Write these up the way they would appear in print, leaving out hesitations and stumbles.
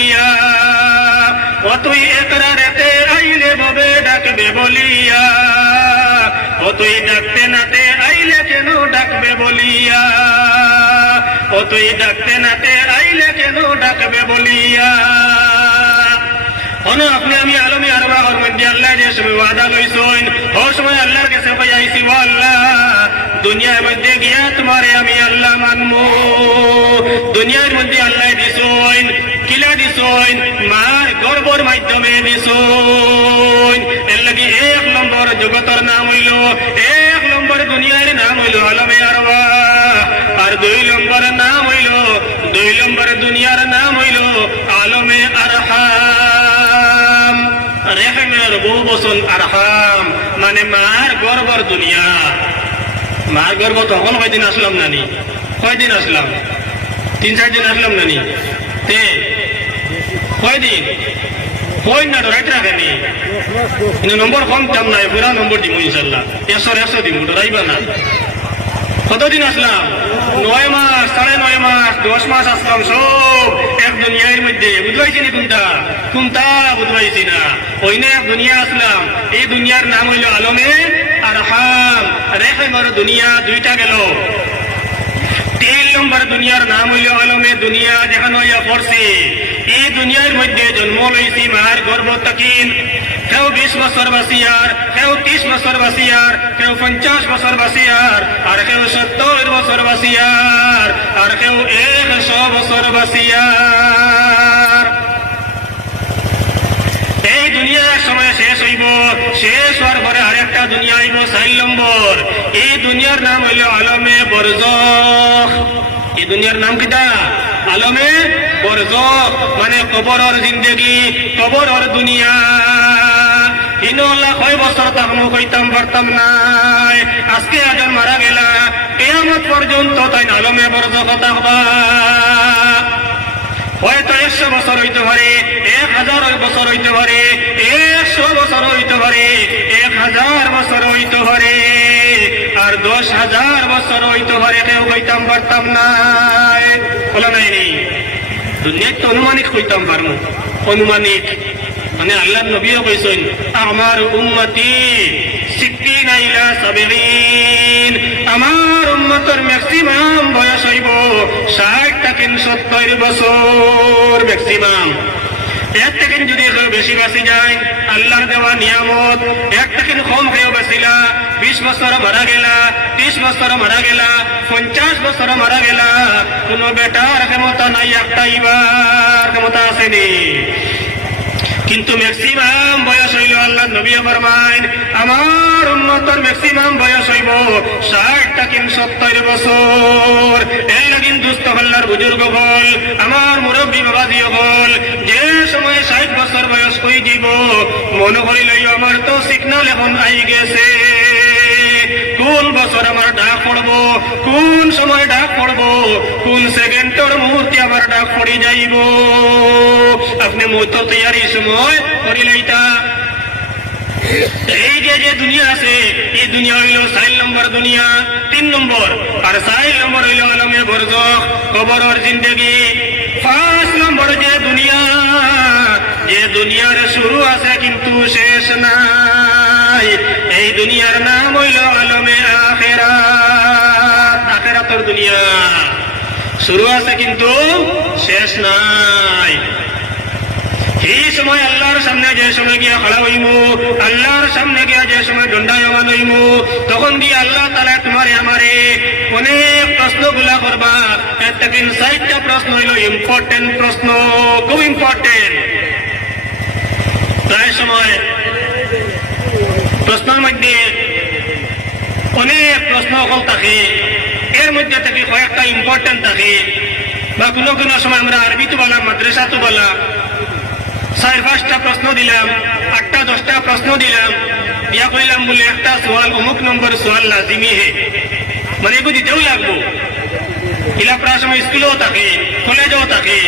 বলিয়া, ও তুই একরারেতে আইলে ববে ডাকবে বলিয়া, ও তুই ডাকতে নাতে আইলে কেন ডাকবে বলিয়া, ও তুই ডাকতে নাতে আইলে কেন ডাকবে বলিয়া। অন আপনি আমি আলমী আরওয়াহর মধ্যে আল্লাহ যে সময় ওয়াদা লইছেন ও সময় আল্লাহর কাছে কই আইছি, ও আল্লাহ দুনিয়ার মধ্যে গিয়া তোমারে আমি আল্লাহ মানবো। দুনিয়ার মধ্যে আল্লাহ দিছেন কিলা দিছেন, মার গর্বর মাধ্যমে দিছেন। এর লাগি এক নম্বর জগতের নাম হইল, এক নম্বর দুনিয়ার নাম হইল আলমে আরওয়াহ, আর দুই নম্বর নাম হইল, দুই নম্বর দুনিয়ার নাম হইল আলমে আরহাম। রেহমের বহু বচন আরহাম মানে মার গর্বর দুনিয়া। মার গর্ব তখন কয়দিন আসলাম নানি, কয়দিন আসলাম, 3-4 দিন আসলাম নানি, তে কয়দিন কই না রাইট রাখেনি। কিন্তু নম্বর কম দাম নাই, পুরা নম্বর দিব ইনশাল্লাহ, 100 দিব, ডরাইবা না। কতদিন আসলাম? 9 মাস, 9.5 মাস, 10 মাস আসলাম, সব এক দুনিয়ার মধ্যে। বুঝবাইছি নি কোনটা কোনটা? বুঝবাইছি না। ওইনে এক দুনিয়া আসলাম, এই দুনিয়ার নাম হইল আলমে আরহাম। রেহমের দুনিয়া দুইটা গেল। 3 নম্বর দুনিয়ার নাম হইল আলমে দুনিয়া, যেখানে হইয়া পড়ছে এই দুনিয়ার মধ্যে জন্ম লইছি মার গর্ভ তাকিন। কেউ 20 বছর বাসিয়ার, কেউ 30 বছর বাসিয়ার, কেউ 50 বছর বাসিয়ার, আর কেউ 70 বছর বাসিয়ার, আর কেউ 100 বছর বাসিয়ার। এই দুনিয়া এক সময় শেষ হইব, শেষ হওয়ার পরে আরেকটা দুনিয়া হইব 4 নম্বর। এই দুনিয়ার নাম হইল আলমে বরজখ। এই দুনিয়ার নাম কিটা? আলমে বরজখ, মানে কবরের জিন্দেগি, কবরের দুনিয়া। ইনল্লাহ কয় বছর তাকমু কইতাম পারতাম নাই। আজকে একজন মারা গেলা, কিয়ামত পর্যন্ত তাই আলমে বরজখ থাকবা। হয়তো 100 বছর হইতে পারে, 1000 বছর হইতে পারে, 100 বছর হইতে পারে, 1000 বছর হইতে পারে, আর 10,000 বছর হইতে পারে। কেউ কইতাম পারতাম নাই, বলা নাই নেই। দুনিয়ায় তো অনুমানিক কইতাম পারবো, অনুমানিক। মানে আল্লাহ নবীও কইছেন আমার উম্মতি 60 ইলা 70, আমার উম্মতের ম্যাক্সিমাম বয়স হইব 60 থেকে 70 বছর ম্যাক্সিমাম। এর থেকে যদি বেশি বাঁচি যায় আল্লাহর দেওয়া নিয়ামত, এর থেকে কম হয়েও বাঁচিলা, 20 বছর মারা গেলা, 30 বছর মারা গেলা, 50 বছর মারা গেলা, কোন বেটার ক্ষমতা নাই, একটা ইবার ক্ষমতা আসেনি। কিন্তু ম্যাক্সিমাম বয়স হইল আল্লাহ নবী ফরমাইন আমার উম্মতের ম্যাক্সিমাম বয়স হইব 60 থেকে 70 বছর। এর লাগিন দুস্থ আল্লাহর বুজুর্গ হল, আমার মুরব্বী বাবাজি হল, যে সময় 60 বছর বয়স হয়ে দিব মনে করিল আমার তো সিগনাল এখন আই গেছে। কোন বছর আমার ডাক পড়বো, কোন সময় ডাক পড়বো, কোন সেকেন্ডের মুহূর্তে আমার ডাক পড়ে যাইব। আপনি মত তৈয়ারি সময় করিলেইতা। এই যে দুনিয়া আছে এই দুনিয়া হইল 4 নম্বর দুনিয়া, 3 নম্বর। আর 4 নম্বর হইল আলমে বরজখ, কবরের জিন্দেগি। 5 নম্বর যে দুনিয়া, যে দুনিয়ার শুরু আছে কিন্তু শেষ নাই, এই দুনিয়ার নাম হইল আলমে আখিরাত। আখিরাতের দুনিয়া শুরু আছে কিন্তু শেষ নাই। এই সময় আল্লাহর সামনে যে সময় গিয়া খাড়া হইব, আল্লাহর সামনে গিয়া যে সময় দণ্ডায়মান হইব, তখন গিয়ে আল্লাহ তাআলা তোমারে আমারে অনেক প্রশ্নগুলা করবা। এর থেকে 4টা প্রশ্ন হইল ইম্পর্টেন্ট প্রশ্ন, খুব ইম্পর্টেন্ট। প্রায় সময় প্রশ্নের মধ্যে অনেক প্রশ্ন সকল থাকে, এর মধ্যে থেকে কয়েকটা ইম্পর্টেন্ট থাকে। বা কোনো কোনো সময় আমরা আরবি তো বললাম, মাদ্রাসা তো বললাম, 4-5টা প্রশ্ন দিলাম, 8-10টা প্রশ্ন দিলাম, ইয়া কইলাম বলে একটা সোয়াল অমুক নম্বর সোয়াল লাজিমি হে, মানে এগুলো দিতেও লাগবো। ইলা প্রায় সময় স্কুলেও থাকে, কলেজেও থাকে,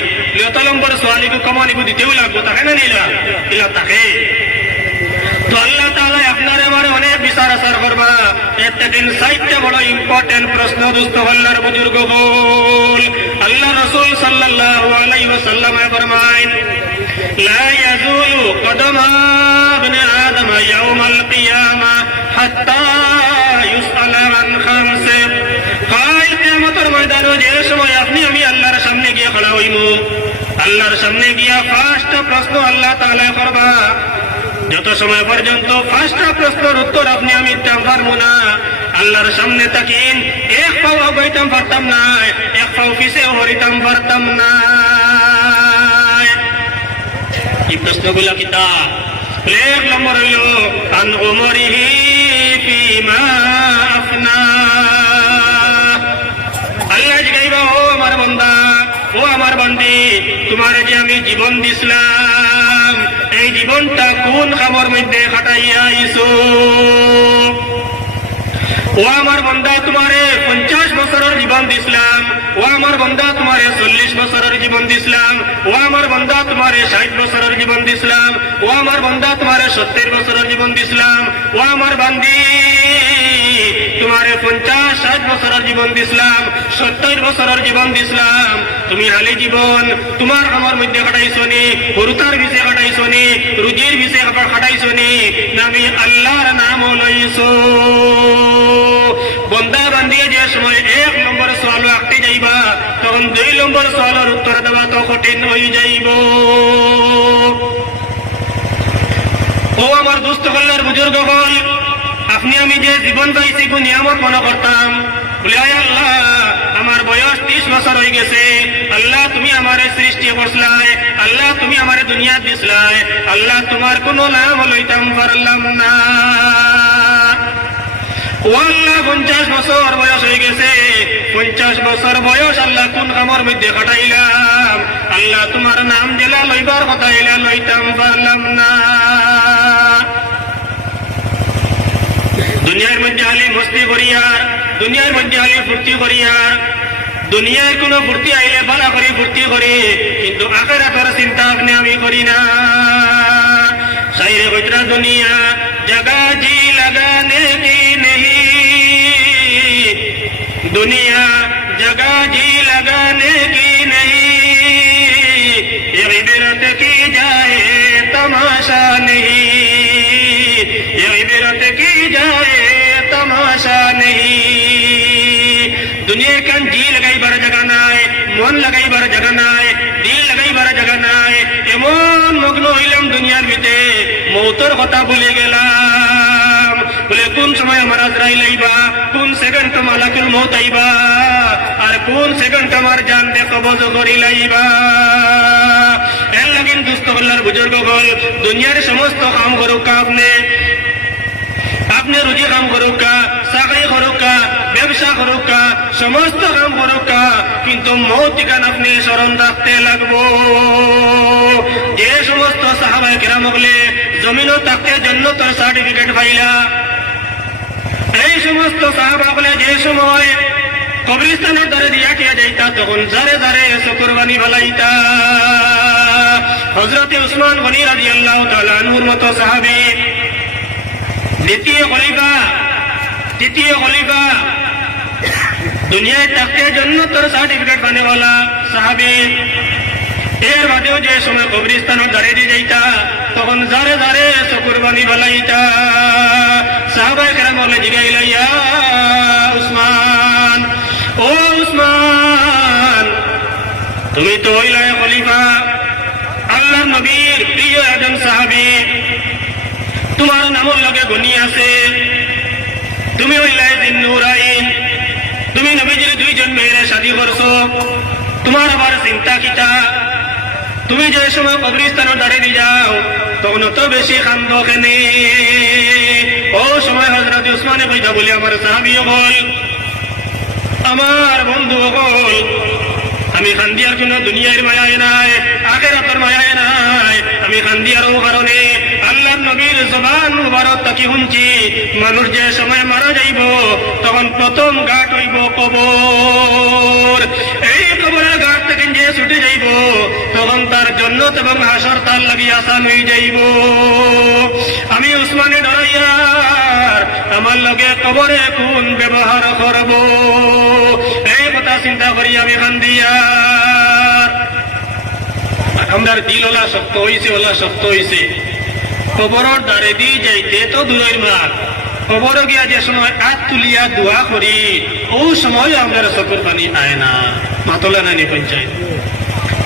যত নম্বর সোয়াল এগুলো কমন এগুলো দিতেও লাগবো, থাকে না নিলা ইলা থাকে। তো আল্লাহ তাআলা আপনারা আমার অনেক বিচার আচার করবা একটা দিন সাইটটা বড় ইম্পর্টেন্ট প্রশ্ন দুস্থ আল্লাহর বুজুর্গ বল আল্লাহ রাসূল সাল্লাল্লাহু আলাইহি ওয়াসাল্লাম ফরমায় লা ইয়াজুলু কদমা ইবনে আদম ইয়াউমাল কিয়ামা হাত্তা ইউসআলা আন খামসে কাল কিয়ামতের ময়দানে যে সময় আপনি আমি আল্লাহর সামনে গিয়ে খড়া হইমু আল্লাহর সামনে গিয়া ফার্স্ট প্রশ্ন আল্লাহ তাআলা করবা যত সময় পর্যন্ত ফার্স্ট প্রশ্নের উত্তর আপনি আমি দিতে পারবো না আল্লাহর সামনে তাকিন এক পাও আগাইতাম পারতাম না এক পাও পিছে হরিতাম পারতাম না এই প্রশ্নগুলো কিতা এক নম্বর হইল আন উমরিহি ফিমা আফনা আল্লাহ জিগাইবা ও আমার বান্দা ও আমার বান্দি তোমার যে আমি জীবন দিছিলাম এই জীবনটা কোন কামের মধ্যে খাটাইয়া আইছো ও আমার বান্দা তোমারে 50 বছরের জীবন দিছিলাম ও আমার বান্দা তোমারে 40 বছরের জীবন দিছিলাম ও আমার বান্দা তোমারে 60 বছরের জীবন দিছিলাম ও আমার বান্দা তোমারে 70 বছরের জীবন দিছিলাম ও আমার বান্দি তোমারে 50-60 বছরের জীবন দিছিলাম 70 বছরের জীবন দিছিলাম তুমি হালি জীবন তোমার আমার মধ্যে কাটাইছো নি হরুতার ভিসে কাটাইছো নি রুজির ভিসে কাটাইছো নি আমি আল্লাহর নাম লইছো বন্দা বান্দি যে সময় এক নম্বর সওয়াল আঁকতে যাইবা তখন 2 নম্বর সওয়ালের উত্তর দেওয়া তো কঠিন হয়ে যাইব ও আমার দুস্থ কল্যাণ বুজুর্গ হল আপনি আমি যে জীবন পাইছি কোন নিয়ামত মনে করতাম বলে আয় আল্লাহ আমার বয়স 30 বছর হয়ে গেছে আল্লাহ তুমি আমারে সৃষ্টি করছলাই আল্লাহ তুমি আমারে দুনিয়া দিছলাই আল্লাহ তোমার কোনো নাম লইতাম পারলাম না ও আল্লাহ 50 বছর বয়স হয়ে গেছে 50 বছর বয়স আল্লাহ কোন কামের মধ্যে কাটাইলাম আল্লাহ তোমার নাম জেলা লইবার কথা এলা লইতাম পারলাম না দুনিয়ার মধ্যে আলি মস্তি করিয়ার দুনিয়ার মধ্যে আলি ফুর্তি করিয়ার দুনিয়ার কোনো ফুর্তি আইলে বালা করি ফুর্তি করি কিন্তু আখিরাতের চিন্তা আপনি আমি করি না শাইরে কইতরা দুনিয়া জগা জি লাগানে কি नहीं दुनिया जगह जी लगाने की नहीं ये इबरत की जाए तमाशा नहीं ये इबरत की जाए तमाशा नहीं दुनिया कान जी लगाई बर जगह नाय मन लगाई बर जगह नाय दिल लगाई बर जगह नाय एमन मग्न হইলাম দুনিয়ার ভিতরে মৌতের কথা ভুলে গেলাম বলে কোন সময় আমার আজরাইল আইবা কোন সেকেন্ড মালাকুল মউত আইবা আর কোন সেকেন্ড আমার জান দে কবজ করি লাইবা এর লাগিন দুস্থ আল্লাহর বুজুর্গ বল দুনিয়ার সমস্ত কাম করুক আপনি রুজি কাম করুক চাকরি করুক ব্যবসা করুক সমস্ত কাম করুক কিন্তু মৌত গান আপনি স্মরণ রাখতে লাগবো যে সমস্ত সাহাবায়ে কেরাম বলে জমিনও তাকে জান্নাতের সার্টিফিকেট পাইলা এই সমস্ত সাহাবা বলে যে সময় কবরস্থানের দ্বারে দিয়া কিয়া যাইতা তখন যারে যারে শুকরবানি ভালাইতা হযরতে উসমান গনি রাদিয়াল্লাহু তাআলা আনহুর মতো সাহাবী দ্বিতীয় খলিফা দুনিয়ায় তাকে জান্নাতের সার্টিফিকেট বানেওয়ালা সাহাবী এর বাদেও যে সময় কবরস্থানের দ্বারে দিয়ে যাইতা তখন যারে যারে শুকরবানি ভালাইতা সাহাবায়ে কেরাম বলে জিগাইলা ইয়া উসমান ও উসমান তুমি তো হইলা খলিফা আল্লাহর নবীর প্রিয় একজন সাহাবী তোমার নামের লগে গনি আছে তুমি হইলা জিন্নুরাইন তুমি নবীজির 2 জন মেয়েরে শাদী করছো তোমার আবার চিন্তা কিতা তুমি যে সময় কবরস্থানে দাঁড়িয়ে যাও তখন তো বেশি কান্দ কেনে ও সময় হযরত উসমানে কইতা বলি আমার সাহাবী হল আমার বন্ধু হল আমি কান্দিয়ার জন্য দুনিয়ার মায়ায় নাই আখিরাতের মায়ায় নাই আমি কান্দিয়ার কারণে আল্লাহর নবীর জবান মুবারক তাকি শুনছি মানুষ যে সময় মারা যাইব তখন প্রথম ঘাট হইব কবর এই কবরের ঘাট থেকে যে ছুটে যাইব তখন তার জান্নাত এবং হাসর তার লাগি আসান হয়ে যাইব আমি উসমানে ডরাইয়া আমার লগে কবরে কোন ব্যবহার করব এই কথা চিন্তা করি আমি কান্দিয়া আমার দিল ওলা শক্ত হইছে ওলা শক্ত হইছে কবরের দ্বারে দিয়ে যাইতে তো দূরের মাল কবর গিয়া যে সময় হাত তুলিয়া দোয়া করি ও সময় আমার চকুর পানি আয় না মাতলা নানি পঞ্চায়েত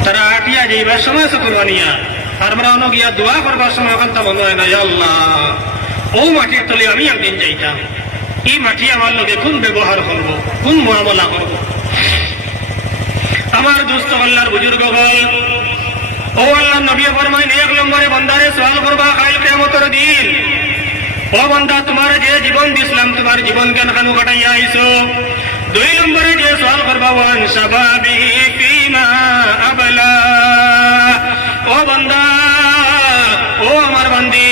তারা আটিয়া যাইবার সময় চকুর পানিয়া আর আমরা অন্য গিয়া দোয়া করবার সময় এখন তা মনে হয় না আল্লাহ ও মাটির তলে আমি একদিন যাইতাম এই মাটি আমার লোকে কোন ব্যবহার করবো কোন মুআমালা করব আমার দোস্ত আল্লাহর বুজুর্গ হল ও আল্লাহ নবী ফরমাইন এক নম্বরে বান্দারে সওয়াল করবা কাল কিয়ামতের দিন ও বান্দা তোমার যে জীবন দিছিলাম তোমার জীবন কেন কানু কাটাইয়া আইছো দুই নম্বরে যে সওয়াল করবা ওয়ান শাবাবি ফিমা আবলা ও বান্দা ও আমার বান্দি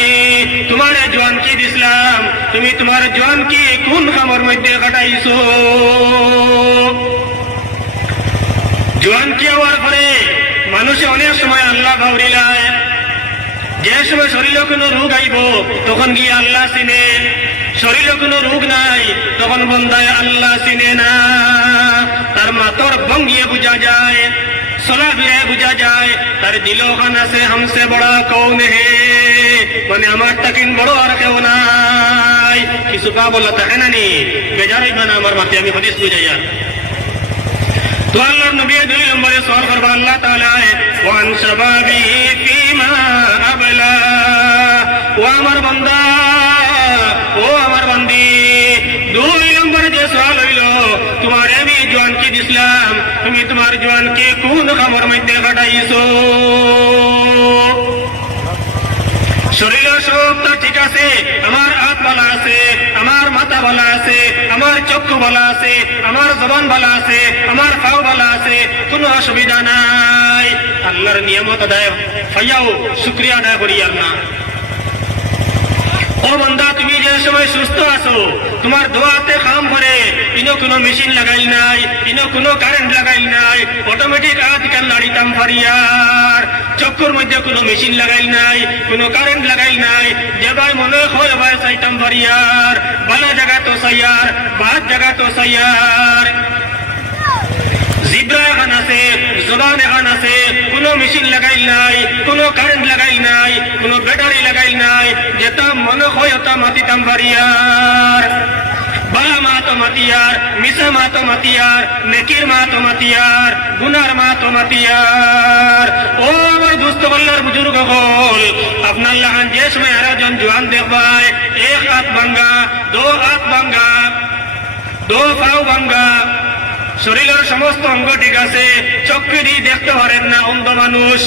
তোমার জোয়ান কি দিছিলাম তুমি তোমার জোয়ান কি কোন কামের মধ্যে কাটাইছো জোয়ান কি হওয়ার পরে মানুষে অনেক সময় আল্লাহ ভাবরিলায় যে সময় শরীরে কোনো রোগ আইব তখন গিয়ে আল্লাহ চিনে শরীরে কোনো রোগ নাই তখন বন্দায় আল্লাহ চিনে না তার মাতর ভঙ্গিয়ে বুঝা যায় চলা ফিরায় বুঝা যায় তার দিল খান আছে হামসে বড়া কৌন হে মানে আমার তাকিন বড় আর কেউ নাই কিছু পা বলা থাকে না নি বেজার হইবা না আমার মাতে আমি হদিস বুঝাইয়া তো আল্লাহর নবী দুই নম্বরে সওয়াল করবা আল্লাহ তাআলা ওয়ান শাবাবি ফিমা আবলা ও আমার বান্দা ও আমার বান্দি দুই নম্বরে যে সওয়াল হইল তোমার আমি জোয়ান কি দিছিলাম তুমি তোমার জোয়ান কি কোন কামের মধ্যে কাটাইছো শরীরের সবটা ঠিক আছে আমার হাত ভালো আছে আমার মাথা ভালো আছে আমার চক্ষু ভালো আছে আমার জবান ভালো আছে আমার পাও ভালো আছে কোনো অসুবিধা নাই আল্লাহর নিয়ামত আদায় হইয়াও শুকরিয়া আদায় করি আর না ও বান্দা তুমি যে সময় সুস্থ আছো তোমার দোয়াতে কাম করে ইনো কোনো মেশিন লাগাইল নাই ইনো কোনো কারেন্ট লাগাইল নাই অটোমেটিক আজকাল লাড়িতাম ফারিয়ার চক্ষুর মধ্যে কোনো মেশিন লাগাইল নাই কোনো কারেন্ট লাগাইল নাই যে ভাই মনে হয় ভাই চাইতাম ফারিয়ার বালা জায়গা তো সাইয়ার বাদ জায়গা তো সাইয়ার জিব্রা এখন আছে জবান এখন আছে কোনো মেশিন লাগাইল নাই কোনো কারেন্ট লাগাইল নাই কোনো ব্যাটারি লাগাইল নাই যেটা মনে হয় ওটা মাতিতাম পারিয়ার বালা মা তো মাতিয়ার মিশা মা তো মাতিয়ার নেকির মা তো মাতিয়ার গুনার মা তো মাতিয়ার ও আমার দুস্থ আল্লাহর বুজুর্গ হল আপনার লাগান যে সময় আরেকজন জোয়ান দেখবায় এক হাত ভাঙ্গা দো হাত ভাঙ্গা দো পাও ভাঙ্গা শরীরের সমস্ত অঙ্গ ঠিক আছে চক্ষু দিয়ে দেখতে পারেন না অন্ধ মানুষ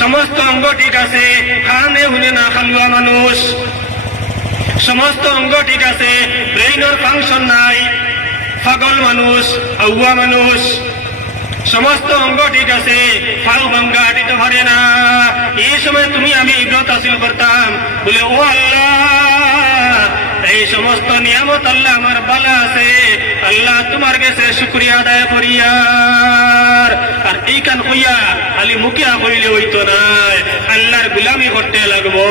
সমস্ত অঙ্গ ঠিক আছে কানে শুনে না খালুয়া মানুষ সমস্ত অঙ্গ ঠিক আছে ব্রেইনের ফাংশন নাই পাগল মানুষ আউয়া মানুষ সমস্ত অঙ্গ ঠিক আছে ফাউ ভাঙ্গা দিতে পারে না এই সময় তুমি আমি ইব্রত হাসিল করতাম বলে ও আল্লাহ এই সমস্ত নিয়ামত আল্লাহ আমার বালা আছে আল্লাহ তোমার কাছে শুকরিয়া আদায় করিয়ার আর এই কান কইয়া খালি মুখিয়া কইলে হইতো না আল্লাহর গুলামি করতে লাগবো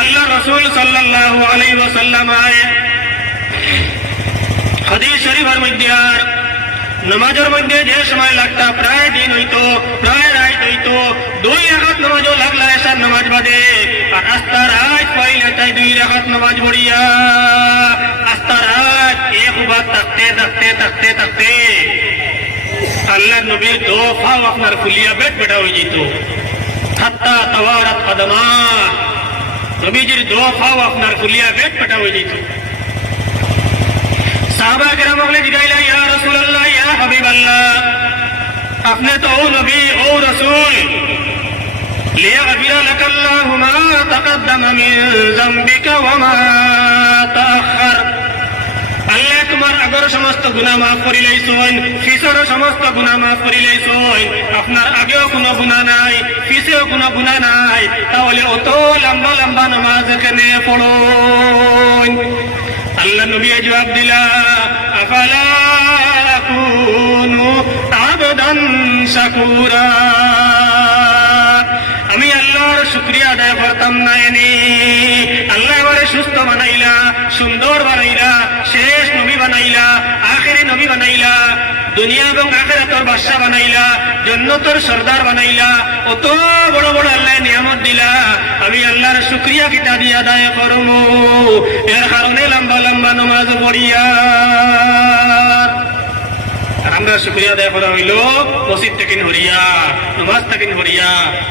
আল্লাহ রাসূল সাল্লাল্লাহু আলাইহি ওয়াসাল্লাম হাদিস শরীফের মধ্যে আর নামাজের মধ্যে যে সময় লাগতা প্রায় দিন হইতো প্রায় রাত হইতো দুই রাকাত নামাজও লাগলা এসার নামাজ বাদে আর আস্তা রাত পাইলে তাই দুই রাকাত নামাজ পড়িয়া আস্তা রাত এক বার থাকতে থাকতে থাকতে থাকতে আল্লাহ নবীর দো পাও আপনার খুলিয়া বেট বেটা হয়ে যেত হাত্তা তাওয়ারাত কদমা নবীজির দো পাও আপনার খুলিয়া বেট বেটা হয়ে যেত সাহাবা কেরাম বলে জিগাইলা ইয়া রাসূলুল্লাহ ইয়া হাবিবাল্লাহ আপনি তো ও নবী ও রাসূল লিয়াগফির লাকা আল্লাহু মা তাকদ্দামা মিন যামবিকা ওয়া মা তাআখার আল্লাহ তোমার আগর সমস্ত গুনাহ মাফ করি লাইছেন পিছর সমস্ত গুনাহ মাফ করি লাইছেন আপনার আগেও কোনো গুনাহ নাই পিছেও কোনো গুনাহ নাই তাহলে অত লম্বা লম্বা নামাজ কেন পড়ুন আল্লাহ নবী জবাব দিলা আফালা আকুনু আবদান শাকুরা আমি আল্লাহর শুকরিয়া আদায় করতাম না এনে সুস্থ বানাইলা, সুন্দর বানাইলা, শেষ নবী বানাইলা, আখেরি নবী বানাইলা, দুনিয়া এবং আখিরাতের বাদশা বানাইলা, জান্নাতের সরদার বানাইলা, অত বড় বড় আল্লাহ নিয়ামত দিলা। আমি আল্লাহর শুকরিয়া কিতা দিয়ে আদায় করবো। এর কারণে লম্বা লম্বা নামাজ পড়িয়া আমরা শুক্রিয়া আদায় করা হইল মসজিদ থেকে হরিয়া, নামাজ থেকে হরিয়া,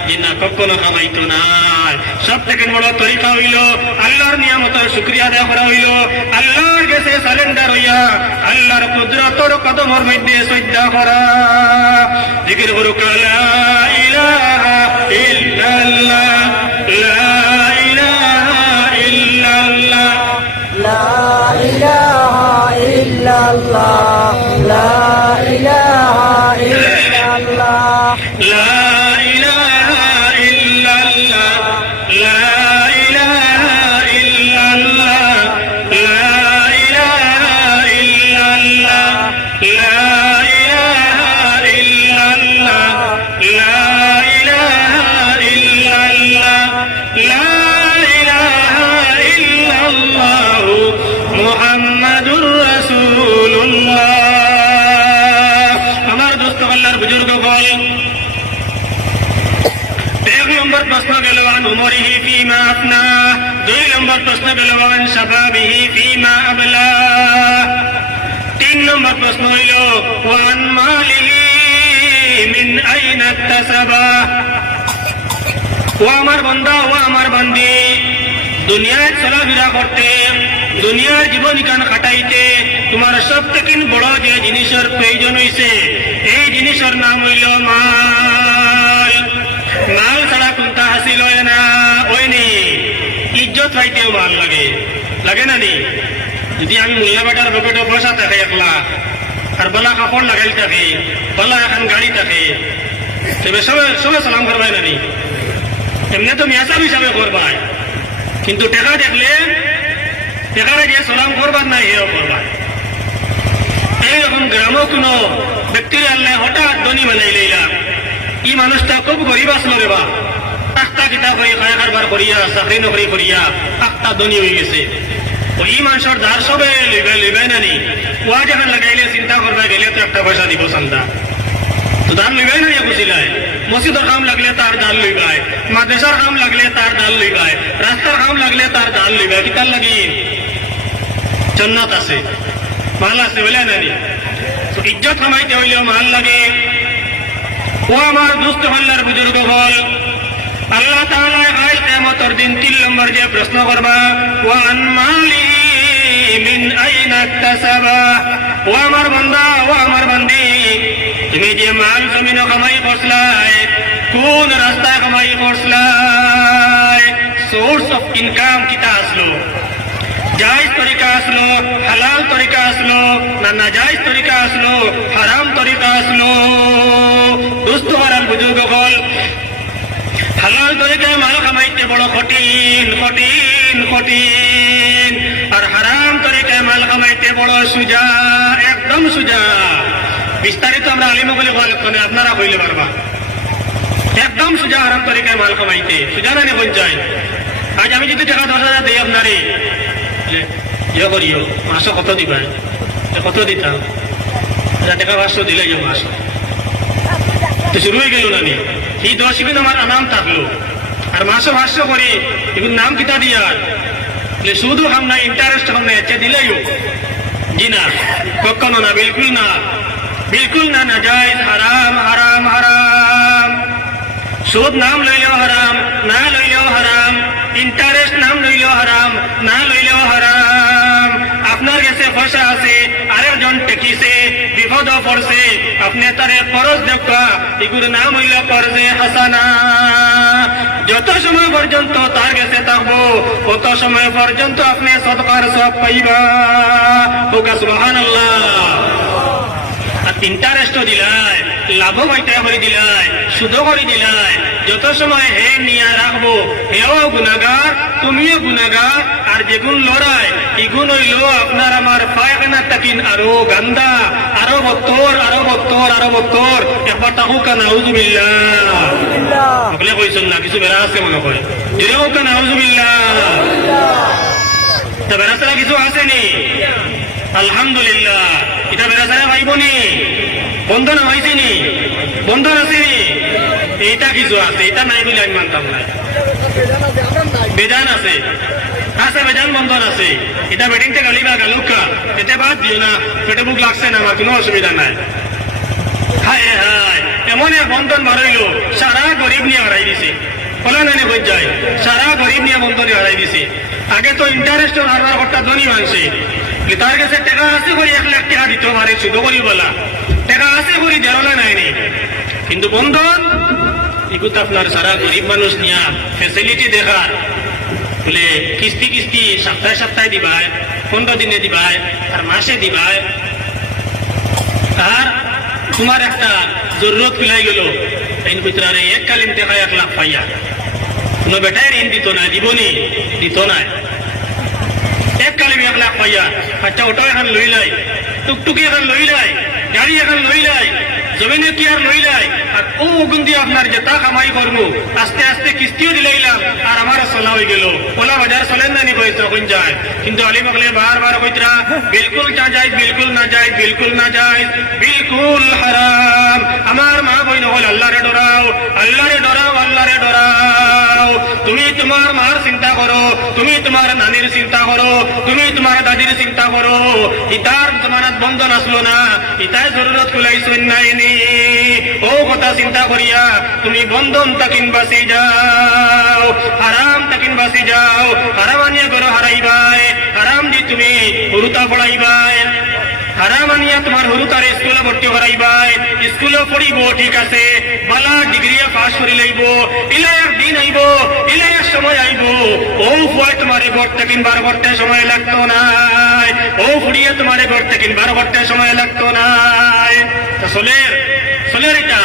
জিন্না কখনো কামাইতো নাই। সব থেকে বড় তরিকা হইল আল্লাহর নিয়ামতের শুক্রিয়া আদায় করা হইল, আল্লাহর কাছে সারেন্ডার হইয়া আল্লাহর কুদরতর কদমের মধ্যে শ্রদ্ধা করা। জিকির করুক লা ইলাহা ইল্লাল্লাহ, লা ইলাহা ইল্লাল্লাহ, লা ইলাহা ইল্লাল্লাহ, লা ইলাহা ইল্লাল্লাহ, লা ইলাহা ইল্লাল্লাহ, লা ইলাহা ইল্লাল্লাহ, লা ইলাহা ইল্লাল্লাহ, লা ইলাহা ইল্লাল্লাহ, লা ইলাহা ইল্লাল্লাহ, লা ইলাহা ইল্লাল্লাহ মুহাম্মাদুর রাসূলুল্লাহ। আমার দোস্ত আল্লাহর বুজুর্গ বল, এক নম্বর প্রশ্ন গেল আন উমরিহি ফিমা আফনা, দুই নম্বর প্রশ্ন গেল আন শাবাবিহি ফিমা আবলা, তিন নম্বর প্রশ্ন হইল ওয়ান মালিহি মিন আইনা ইকতাসাবা। ও আমার বান্দা, ও আমার বান্দি, দুনিয়ায় চলাফেরা করতে, দুনিয়ার জীবনকান খাটাইতে তোমার সব থেকে বড় যে জিনিসের প্রয়োজন হইছে, এই জিনিসের নাম হইল মাল। মাল ছাড়া কোনটা হাসিল হয় না, ওইনি ইজ্জত পাইতেও মাল লাগে, লাগে না নি? যদি আমি মোল্লা বেটার পকেটে পয়সা থাকে 1 লাখ, আর বলা কাপড় লাগাই থাকে, বলা এখন গাড়ি থাকে, তবে সবে সালাম করবাই না নি? এমনি তো মেয়াসাব হিসাবে করবাই, কিন্তু টেকা দেখলে টেকারে যে সালাম করবার নাই, হেও করবার। এইরকম গ্রামও কোনো ব্যক্তির আল্লাহ হঠাৎ ধনী বানাই লইলা, ই মানুষটা খুব গরিব আসলো রে বা, আখটা কিতাব হয়ে খায় কারবার করিয়া, চাকরি নকরি করিয়া আখটা ধনী হয়ে গেছে। ওই মানুষের ধার সবে লইবাই না নি? ওয়া যখন লাগাইলে চিন্তা করবা গেলে তো একটা পয়সা দিব চান্দা, তো ধান লইবাই না বুঝিলাই। মসজিদের কাম লাগলে তার ধান লইবাই, মাদ্রাসার কাম লাগলে তার ধান লইবাই, রাস্তার কাম লাগলে তার ধান লইবাই। কিতার লাগি জান্নাত আছে, মাল আছে, বলে না নি? তো ইজ্জত কামাইতে হইলেও মাল লাগে। ও আমার দুস্থ আল্লাহর বুজুর্গ বল, আল্লাহ তাআলা কাল কিয়ামতের দিন 3 নম্বর যে প্রশ্ন করবা, ওয়ান মালি মিন আইনা ইকতাসাবা। ও আমার বান্দা, ও আমার বান্দি, তুমি যে মাল জমিনে কামাই করছলাই, কোন রাস্তায় কামাই করছলাই? সোর্স অফ ইনকাম কিতা আসলো? জায়েজ তরিকা আসলো, হালাল তরিকা আসলো, না নাজায়েজ তরিকা আসলো, হারাম তরিকা আসলো? দোস্ত হারাল বুজুর্গ বল, হালাল তরিকায় মাল কামাইতে বড় কঠিন কঠিন কঠিন, আর হারাম তরিকায় মাল কামাইতে বড় সুজা, একদম সুজা। বিস্তারিত আমরা আলিম বলে বল, আপনারা কইলে পারবা। একদম সুজা হারাম তরিকায় মাল কামাইতে, সুজা না পঞ্চায়েত। আজ আমি যদি টাকা 10,000 দিই আপনারে, ইয়ে করিও মাসে কত দিবা? কত দিতাম? টাকা 500 দিলে মাস তো শুরু হয়ে গেল না নি? এই 10 কিন্তু আমার নাম থাকলো, আর মাসে 500 করি, এগুলো নাম কিতা দিয়া শুধু হাম না, ইন্টারেস্ট হাম না, এতে দিলেই জি না, কখনো না, বিলকুল না, বিলকুল না। নাজায়েজ, হারাম হারাম হারাম। সুদ নাম লইলেও হারাম, না লইলেও হারাম। ইন্টারেস্ট নাম লইলেও হারাম, না লইলেও হারাম। আপনার কাছে পয়সা আছে, আরেকজন টেকিছে, বিপদ পড়ছে, আপনি তারে খরচ দেখা, এগুলোর নাম হইল কর্জে হাসানা। যত সময় পর্যন্ত তার কাছে থাকবো, তত সময় পর্যন্ত আপনি সদকার সব পাইবা। সুবহানাল্লাহ। আর ইন্টারেস্টও দিলাই, লাভ পাইতে করে দিলাই, সুদও করে দিলাই, যত সময় হে নিয়ে রাখবো, হেও গুনাগার, তুমিও গুনাগার। আর যেগুন লড়াই, এগুন হইল আপনার আমার পায়খানা তাকিন আরো গান্দা, আরো বত্তর, আরো বত্তর, আরো বত্তর। একবার তাকুকা নাউজুবিল্লাহ বলে কইছেন না, কিছু বেড়া আছে মনে করে, যেরকম নাউজুবিল্লাহ। তা বেড়াচারা কিছু আসেনি? আলহামদুলিল্লাহ। এটা বেড়াচারা ভাইবনি বন্ধন হয়েছিনি? বন্ধন আসেনি? এইটা কিছু আছে, এটা নাই বলে আমি মানতাম না। বেজান আছে, আছে বেজান বন্ধন আছে। এটা বেডিংটা গালিবা গালুকা, এটা বাদ দিও না, পেটে বুক লাগছে না, আমার কোনো অসুবিধা নাই। হায় হায়, এমন এক বন্ধন বাড়াইলো, সারা গরিব নিয়ে হারাই দিছে। বলা নাই বই যায়, সারা গরিব নিয়ে বন্ধনে হারাই দিছে। আগে তো ইন্টারেস্ট হারবার ঘরটা ধনী মানছে, তার কাছে টাকা আছে করে 1 লাখ টাকা দিতে পারে, শুধু করি বলা টাকা আছে করে দেওয়া নাইনি। কিন্তু বন্ধন এগুলো আপনার সারা গরিব মানুষ নিয়ে ফেসিলিটি দেখার বলে কিস্তি কিস্তি সপ্তাহে সপ্তাহে দিবায়, 15 দিনে দিবায়, আর মাসে দিবায়। আর তোমার একটা জরুরত পিলাই গেল, এই ভিতরে এককালীন দেখা 1 লাখ পাইয়া, কোনো বেটায় ঋণ দিত না, দিবনি দিত না, এককালীন 1 লাখ পাইয়া। আচ্ছা অটো এখন লই লাই, টুকটুকি এখন লই লাই, গাড়ি এখন লই লাই, জমিনে কি আর লই লাই, আর ও গুণ দিয়ে আপনার যেটা কামাই করবো আস্তে আস্তে কিস্তিও দিলাইলাম, আর আমার চলা হয়ে গেল। ওলা বাজার চলেন না নি কইছে কোন যায়, কিন্তু আলী বকলে বারবার কইতরা বিলকুল না যায়, বিলকুল না যায়, বিলকুল না যায়, বিলকুল হারাম। আমার মা বই নহল আল্লাহরে ডরাও, আল্লাহরে ডরাও, আল্লাহরে ডরাও। তুমি তোমার মার চিন্তা করো, তুমি তোমার নানির চিন্তা করো, তুমি তোমার দাদির চিন্তা করো। ইতার জমানাত বন্ধন আসলো না, ইতায় জরুরত খুলাইছেন নাইনি। ও কথা চিন্তা করিয়া তুমি বন্ধন তাকিন বাসি যাও, হারাম তাকিন বাসি যাও। হারাম আনিয়া গরো হারাইবাই, হারাম দি তুমি হুরুতা পড়াইবাই, হারাম আনিয়া তোমার হুরুতার স্কুলে ভর্তি করাইবাই, স্কুলে পড়িব ঠিক আছে, বালা ডিগ্রি পাস করি লইব, ইলা একদিন আইব, ইলা এক সময় আইব। ও ফুয়াই তোমার ঘরটা কিনবার ঘরতে সময় লাগতো নাই, ও ফুড়িয়ে তোমার ঘরটা কিনবার ঘরতে সময় লাগতো নাই। চলের চলের এটা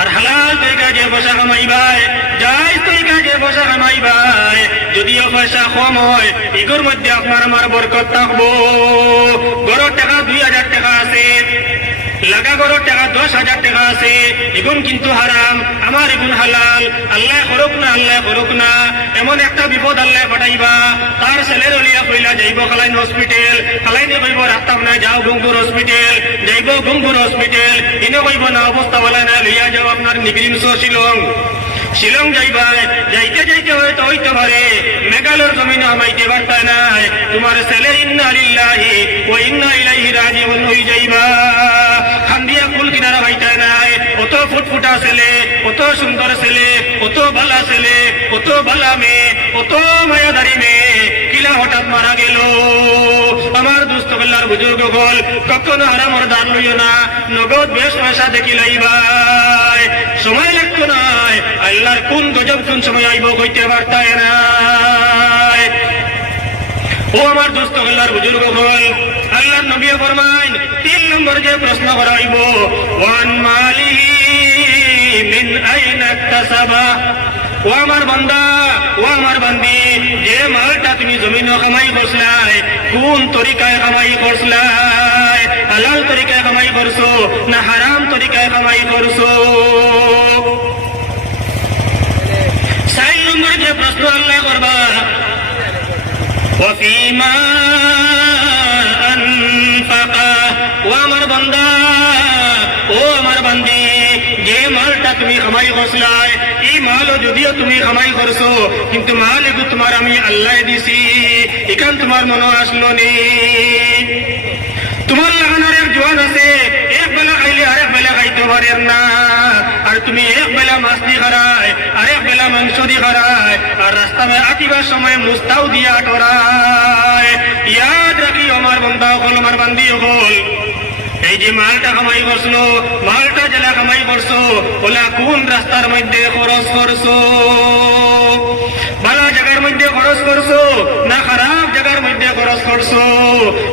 আর হালাল তুই কাজে পয়সা কামাইবাই, যাই তুই কাজে পয়সা কামাইবাই। যদিও পয়সা কম হয়, এগুলোর মধ্যে আপনার আমার বরকত থাকবো। গড়ের টাকা 2000 টাকা আছে, লাগা গড়ের টাকা 10,000 টাকা আছে, এগুন কিন্তু হারাম, আমার এগুন হালাল। আল্লাহ করুক না, আল্লাহ করুক না, এমন একটা বিপদ আল্লাহ পাঠাইবা, তার ছেলের অলিয়া কইলা যাইব খালাইন হসপিটাল, খালাইনে কইব রাস্তা না যাও গঙ্গুর হসপিটাল, যাইব গঙ্গুর হসপিটাল, ইনো কইব না অবস্থা বলা না, লইয়া যাও আপনার নিগরিমস শিলং। শিলং যাইবা, যাইতে যাইতে হয়তো হইতে পারে মেঘালয়ের জমিনে আমাইতে পারতা নাই, তোমার ছেলে ইন্না লিল্লাহি ওয়া ইন্না ইলাইহি রাজিউন হই যাইবা। খান্দিয়া ফুল কিনারা ভাইতা নাই, কত ফুটফুটা ছেলে, কত সুন্দর ছেলে, কত ভালা ছেলে, কত ভালা মেয়ে, কত মায়াদারি মেয়ে, কিলা হঠাৎ মারা গেল। আমার দুস্থ বেলার বুজুর্গ গল, কখনো হারামর দান লইও না, নগদ বেশ পয়সা দেখি লাইবাই, সময় লাগতো নাই। আল্লাহর কোন গজব কোন সময় আইব কইতে পারতায় না। ও আমার দুস্থ বেলার বুজুর্গ গল, আল্লাহর নবী ফরমাইন 3 নম্বর যে প্রশ্ন করাইব, ওয়ান মালিহি মিন আইনা ইকতাসাবা। ও আমার বান্দা, ও আমার বান্দি, যে মালটা তুমি জমিনে কামাই করছলাই, কোন তরিকায় কামাই করছলাই? হালাল তরিকায় কামাই করছো না হারাম তরিকায় কামাই করছো? 4 নম্বর যে প্রশ্ন আল্লাহ করবা, ওয়াফিমা আনফাকা। ও আমার বান্দা, ও আমার বান্দি, যে মালটা তুমি কামাই করছলাই, এই মালও যদিও তুমি কামাই করছো, কিন্তু মাল এগুলো তোমার আমি আল্লাহ দিছি, এখান তোমার মনে আসলো নি? তোমার লাগানোর এক জোয়ান আছে, এক বেলা খাইলে আরেক বেলা খাইতে পারেন না, আর তুমি এক বেলা মাছ দিয়ে খারায়, আরেক বেলা মাংস দিয়ে খারায়, আর রাস্তায় আঁকিবার সময় মুস্তাও দিয়া টরায়। ইয়াদ রাখি আমার বন্ধা হল, আমার বান্দি হল, এই যে মালটা কামাই করছো, মালটা জেলা কামাই করছো, ওলা কোন রাস্তার মধ্যে খরচ করছো? ভালো জায়গার মধ্যে খরচ করছো না খারাপ জায়গার মধ্যে খরচ করছো?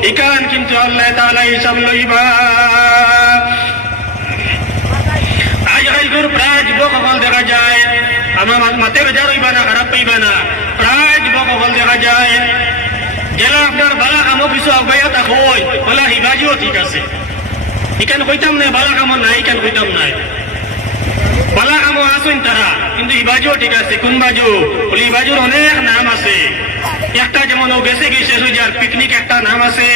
ইকান কিন্তু আল্লাহ তাআলা হিসাব লইবা। আজকাল প্রায় যুবক সকল দেখা যায়, আমার মাতে বেজার হইবা না, খারাপ পাইবা না, প্রায় যুবক সকল দেখা যায় জেলা আপনার বালা কামো কিছু আগাইয়া তা হই বলা হিবাজিও ঠিক আছে, ইকান কইতাম না বালা কামো নাই, ইকান কইতাম নাই, বালা কামো আসুন তারা, কিন্তু ইবাজিও ঠিক আছে। কোন বাজু বলি? ইবাজুর অনেক নাম আছে, একটা যেমন ও গেছে গিয়ে শেষ হয়ে যায়, পিকনিক একটা নাম আছে,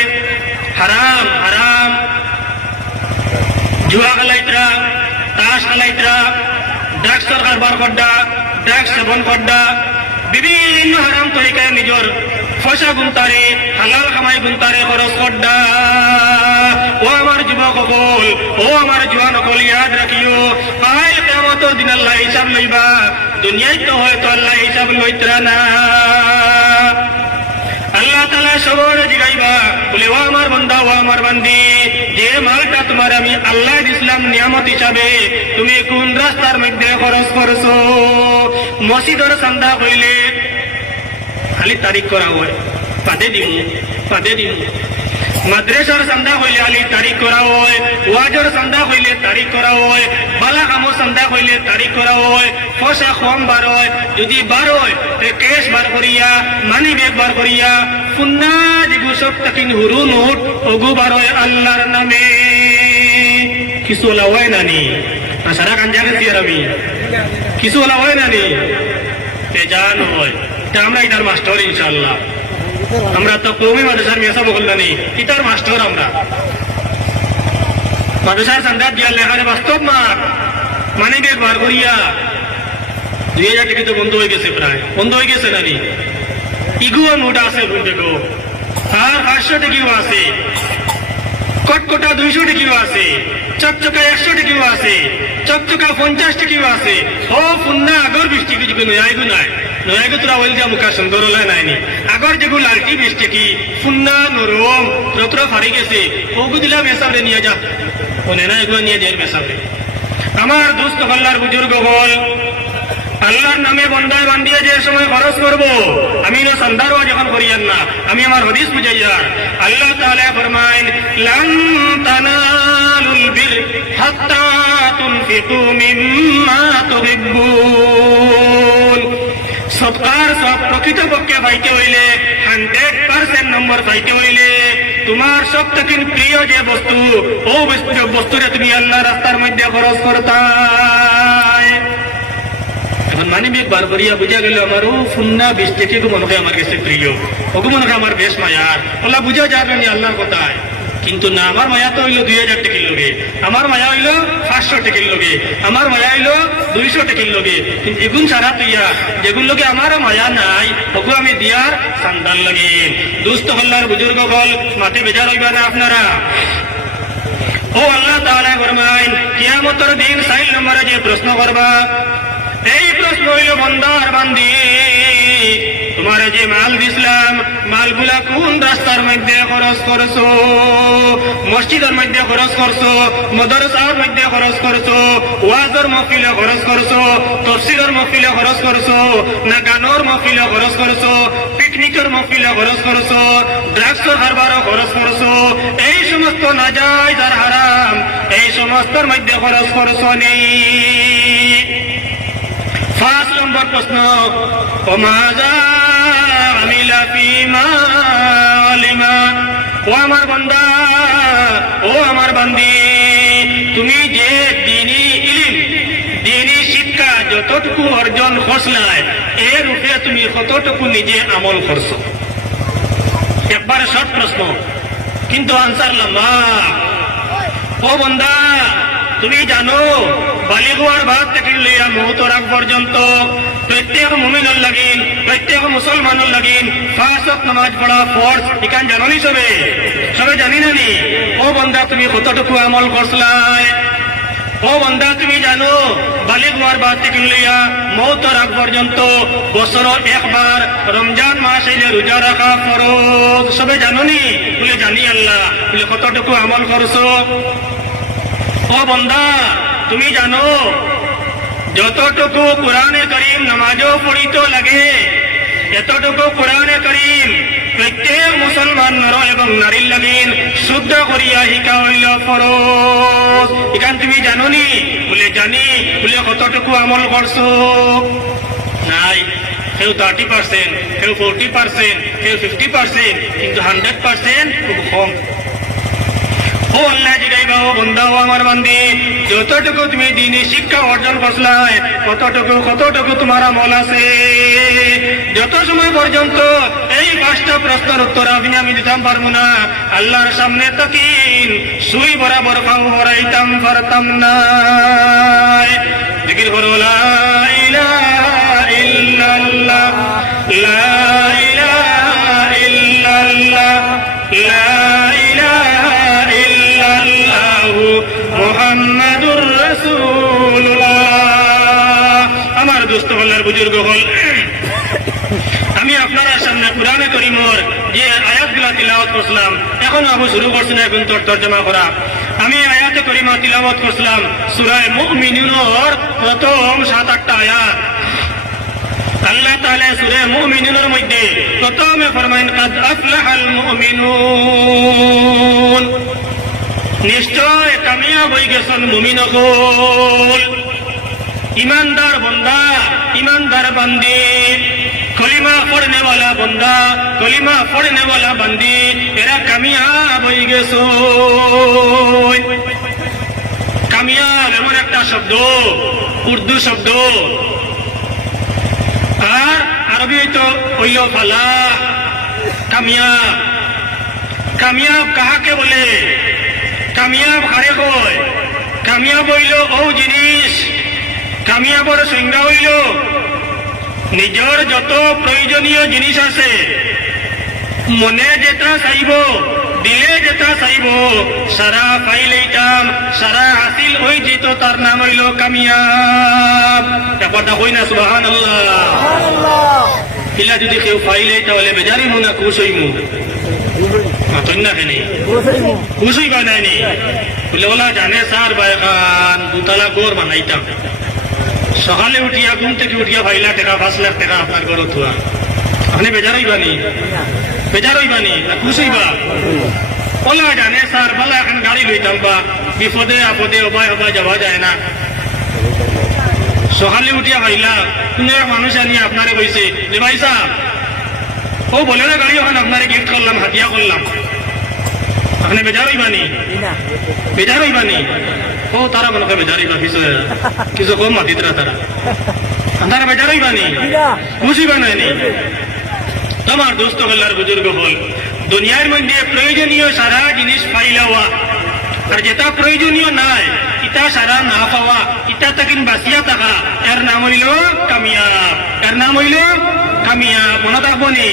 হারাম হারাম, জুয়া খেলাইতরা, তাস খেলাইতরা, ড্রাগসর কারবার করডা, ড্রাগস সেবন করডা, বিভিন্ন হারাম তরিকায় নিজের পয়সা গুনতারে, হালাল কামাই গুনতারে খরচ করডা। ও আমার যুবক সকল, ও আমার জোয়ান সকল, ইয়াদ রাখিও, কাল কিয়ামতের দিন আল্লাহ হিসাব লইবা। দুনিয়ায় তো হয়তো আল্লাহ হিসাব লইতরা না। আল্লাহ তাআলা সবরে জিগাইবা, বলে ও আমার বান্দা, ও আমার বান্দি, যে মালটা তোমার আমি আল্লাহ দিছিলাম নিয়ামত হিসাবে, তুমি কোন রাস্তার মধ্যে খরচ করছো? মসজিদের চান্দা কইলে খালি তারিখ করা হয়, পাদে দিমু পাদে দিমু। মাদ্রাসার চান্দা হইলে আলি তারিখ করা হয়, ওয়াজের চান্দা হইলে তারিখ করা হয়, বালা কামর চান্দা হইলে তারিখ করা হয়। পয়সা কম বার হয়, যদি বার হয় কেশ বার করিয়া, মানি ব্যাগ বার করিয়া, পুন্না যেগু সব তাকিন হুরু নোট ওগু বার হয় আল্লাহর নামে। কিছু ওলা হয় নানি সারা কাঞ্জা গেছি আর আমি, কিছু ওলা হয় নানি বেজান হয়। আমরা এটার মাস্টার ইনশাল্লাহ, আমরা তো কৌমি মাদ্রাসার মেসা বললানি, ইটার মাস্টার আমরা। মাদ্রাসার চান্দা দিয়া লেখারে বাস্তব না, মানে বেগ বার করিয়া 2000 টাকা তো বন্ধ হয়ে গেছে, প্রায় বন্ধ হয়ে গেছে নানি। ইগুও নোট আছে বেগো, আর 500 টাকিও আছে, কটকটা 200 টাকিও আছে, চকচকা 100 টাকিও আছে, চকচকা 50 টাকিও আছে। ও পুন্না আগর 20 টাকি যদি নয়াইগু নাই, নয়াইগু তোরা ওইল যা মুখা সুন্দর হলে নাইনি। আগর যেগু লালটি 20 টাকি পুন্না নরম যত্র ফারি গেছে, ওগু দিলাম মেসাবরে নিয়ে যা, ওনে না এগুলো নিয়ে দেয় মেসাবরে। আমার দোস্ত হল্লার বুজুর্গ বল, আল্লাহর নামে বন্দায় বান্দিয়ে যে সময় খরচ করবো, আমি না সন্দারও যখন করিয়ান না, আমি আমার হদিস বুঝাইয়ার। আল্লাহ তাআলা ফরমাইন, লান তানালুল বির হাত্তা তুনফিকু মিম্মা তুহিব্বুন। সৎকার সব প্রকৃতপক্ষে পাইতে হইলে, 100% নম্বর পাইতে হইলে, তোমার সব থেকে প্রিয় যে বস্তু, ও বস্তুটা তুমি আল্লাহ রাস্তার মধ্যে খরচ করতাই। এখন মানে বেগ বার করিয়া বুঝা গেল আমার ও ফুন্না 20 টাকা মনে হয় আমার কাছে প্রিয়, ওগু মনে হয় আমার বেশ মায়ার, ওলা বুঝা যাবে নি আল্লাহর কথায়। কিন্তু না, আমার মায়া তো হইলো 2000 টাকার লগে, আমার মায়া হইলো 500 টাকার লগে, আমার মায়া হইলো 200 টাকার লগে। কিন্তু এগুন ছাড়া তুইয়া যেগুন লগে আমার মায়া নাই, ওগু আমি দিয়ার সন্তান লাগে। দুস্থ হল্লার বুজুর্গ বল, মাঠে বেজার হইবা না আপনারা। ও আল্লাহ তাআলা ফরমাইন, কিয়ামতের দিন 4 নম্বরে যে প্রশ্ন করবা, এই প্রশ্ন হইল বন্দার বান্দি, তোমার যে মাল দিছিলাম, মালগুলা কোন রাস্তার মধ্যে খরচ করছো? মসজিদের মধ্যে খরচ করছো, মাদ্রাসার মধ্যে খরচ করছো, ওয়াজের মাহফিলে খরচ করছো, তাফসীরের মাহফিলে খরচ করছো, না গানের মাহফিলে খরচ করছো, পিকনিকের মাহফিলে খরচ করছো, ড্রাগসের কারবারও খরচ করছো? এই সমস্ত নাজায়েজ আর হারাম, এই সমস্তর মধ্যে খরচ করছো নেই। 5 নম্বর প্রশ্ন, ওমাযা আমিলা ফীমা আলিমা। ও আমার বান্দা, ও আমার বান্দি, তুমি যে দ্বীনি ইলম, দ্বীনি শিক্ষা যতটুকু অর্জন করছলাই, এর উপরে তুমি কতটুকু নিজে আমল করছো? একবার শর্ট প্রশ্ন, কিন্তু আনসার লম্বা। ও বান্দা, তুমি জানো বালিগ হওয়ার ভাগ থেকে লইয়া মওতের আগ পর্যন্ত প্রত্যেক মুমিনের লাগিন, প্রত্যেক মুসলমানের লাগিন 5 ওয়াক্ত নামাজ পড়া ফরজ, এখান জানি সবে? সবে জানি না নি? ও বান্দা, তুমি কতটুকু আমল করছলাই? ও বান্দা, তুমি জানো বালিগ হওয়ার ভাগ থেকে লইয়া মওতের আগ পর্যন্ত বছর একবার রমজান মাস এলে রোজা রাখা ফরজ, সবে জানো নি? বলে জানি আল্লাহ। বলে কতটুকু আমল করছো? ও বান্দা, তুমি জানো যতটুকু কোরআনে করিম নামাজও পড়িতে লাগে, এতটুকু কোরআনে করিম প্রত্যেক মুসলমান নর এবং নারীর লাগিন শুদ্ধ করিয়া শিকা হইল ফরজ, এখান তুমি জানো নি? বলে জানি। বলে কতটুকু আমল করছো? নাই। কেউ 30%, কেউ 40%, কেউ 50%, কিন্তু 100% খুব কম। ও আল্লাহ জিগাইবা, ও বন্দা, ও আমার বান্দি, যতটুকু তুমি দ্বীনি শিক্ষা অর্জন করছলাই, কতটুকু তোমার আমল আছে? যত সময় পর্যন্ত এই 5টা প্রশ্নের উত্তর আমি দিতাম পারবো না, আল্লাহর সামনে তকিন সুই বরাবর পাও হরাইতাম পারতাম না। জিকির করো লা ইলাহা ইল্লাল্লাহ, লা ইলাহা ইল্লাল্লাহ, লা ইলাহা ইল্লাল্লাহ মুহাম্মাদুর রাসূলুল্লাহ। আমার দোস্ত হল্লার বুজুর্গ হল, আমি আপনার সামনে কুরআনে কারীমের যে আয়াতগুলো তিলাওয়াত করলাম, এখন আবু শুরু করছেন এখন তর্জমা করা। আমি আয়াতে কারীমা তিলাওয়াত করলাম সূরা মুমিনুনের প্রথম 7-8টা আয়াত। আল্লাহ তাআলা সূরা মুমিনুনের মধ্যে প্রথমে ফরমায়েন কাদ আফলাহাল মুমিনুন, নিশ্চয় কামিয়াব হয়ে গেছেন মুমিনগণ। ईमानदार बंदा, ईमानदार बंदी, कलिमा पढ़ने वाला बंदा, कलिमा पढ़ने वाला बंदी, एरा कामयाब হয়ে গেছে। কামিয়াব এমন একটা শব্দ, উর্দু শব্দ, আর আরবি তো হইল ফালাহ। কামিয়াব, কামিয়াব কাহাকে বলে? কামিয়াব কারে কয়? কামিয়াব হইল ও জিনিস, কামিয়াবর সংজ্ঞা হইল নিজের যত প্রয়োজনীয় জিনিস আছে, মনে যেটা চাইব, দিলে যেটা চাইব, সারা পাইলেইতাম, সারা হাসিল হয়ে যেত, তার নাম হইল কামিয়াব। কথা কই না সুবহানাল্লাহ। ইলা যদি কেউ পাইলে তাহলে বেজারি মু না খুশ হইমু? না কেন খুশ হইবা নাইনি? বলে ওলা জানে স্যার বাইখান দুতলা গোর বানাইতাম, সকালে উঠিয়া ঘুম থেকে উঠিয়া 5 লাখ টাকা 5 লাখ টাকা আপনার ঘর থুয়া, আপনি বেজার হইবানি? বেজার হইবানি না খুশ হইবা? ওলা জানে স্যার বলা এখন গাড়ি লইতাম, বা বিপদে আপদে অবায় অবায় যাওয়া যায় না, সকালে উঠিয়া 5 লাখ কোনো এক মানুষ আনিয়ে আপনারে কইছে যে ভাই সাহেব ও বলে না গাড়ি ওখানে আপনারে গিফট করলাম, হাতিয়া করলাম, আপনি বেজার হইবানি? বেজার হইবানি? ও তারা মনে করে বেজার হইবা, কিছু কম মাতিতরা তারা, তারা বেজার হইবানি? খুশি বানায়নি? তোমার দোস্ত হল্লার বুজুর্গ বল, দুনিয়ার মধ্যে প্রয়োজনীয় সারা জিনিস পাইলাওয়া, আর যেটা প্রয়োজনীয় নাই ইটা সারা না পাওয়া, ইটা তাকিন বাঁচিয়া থাকা, এর নাম হইল কামিয়াব, এর নাম হইল কামিয়াব। মনে থাকবো নি?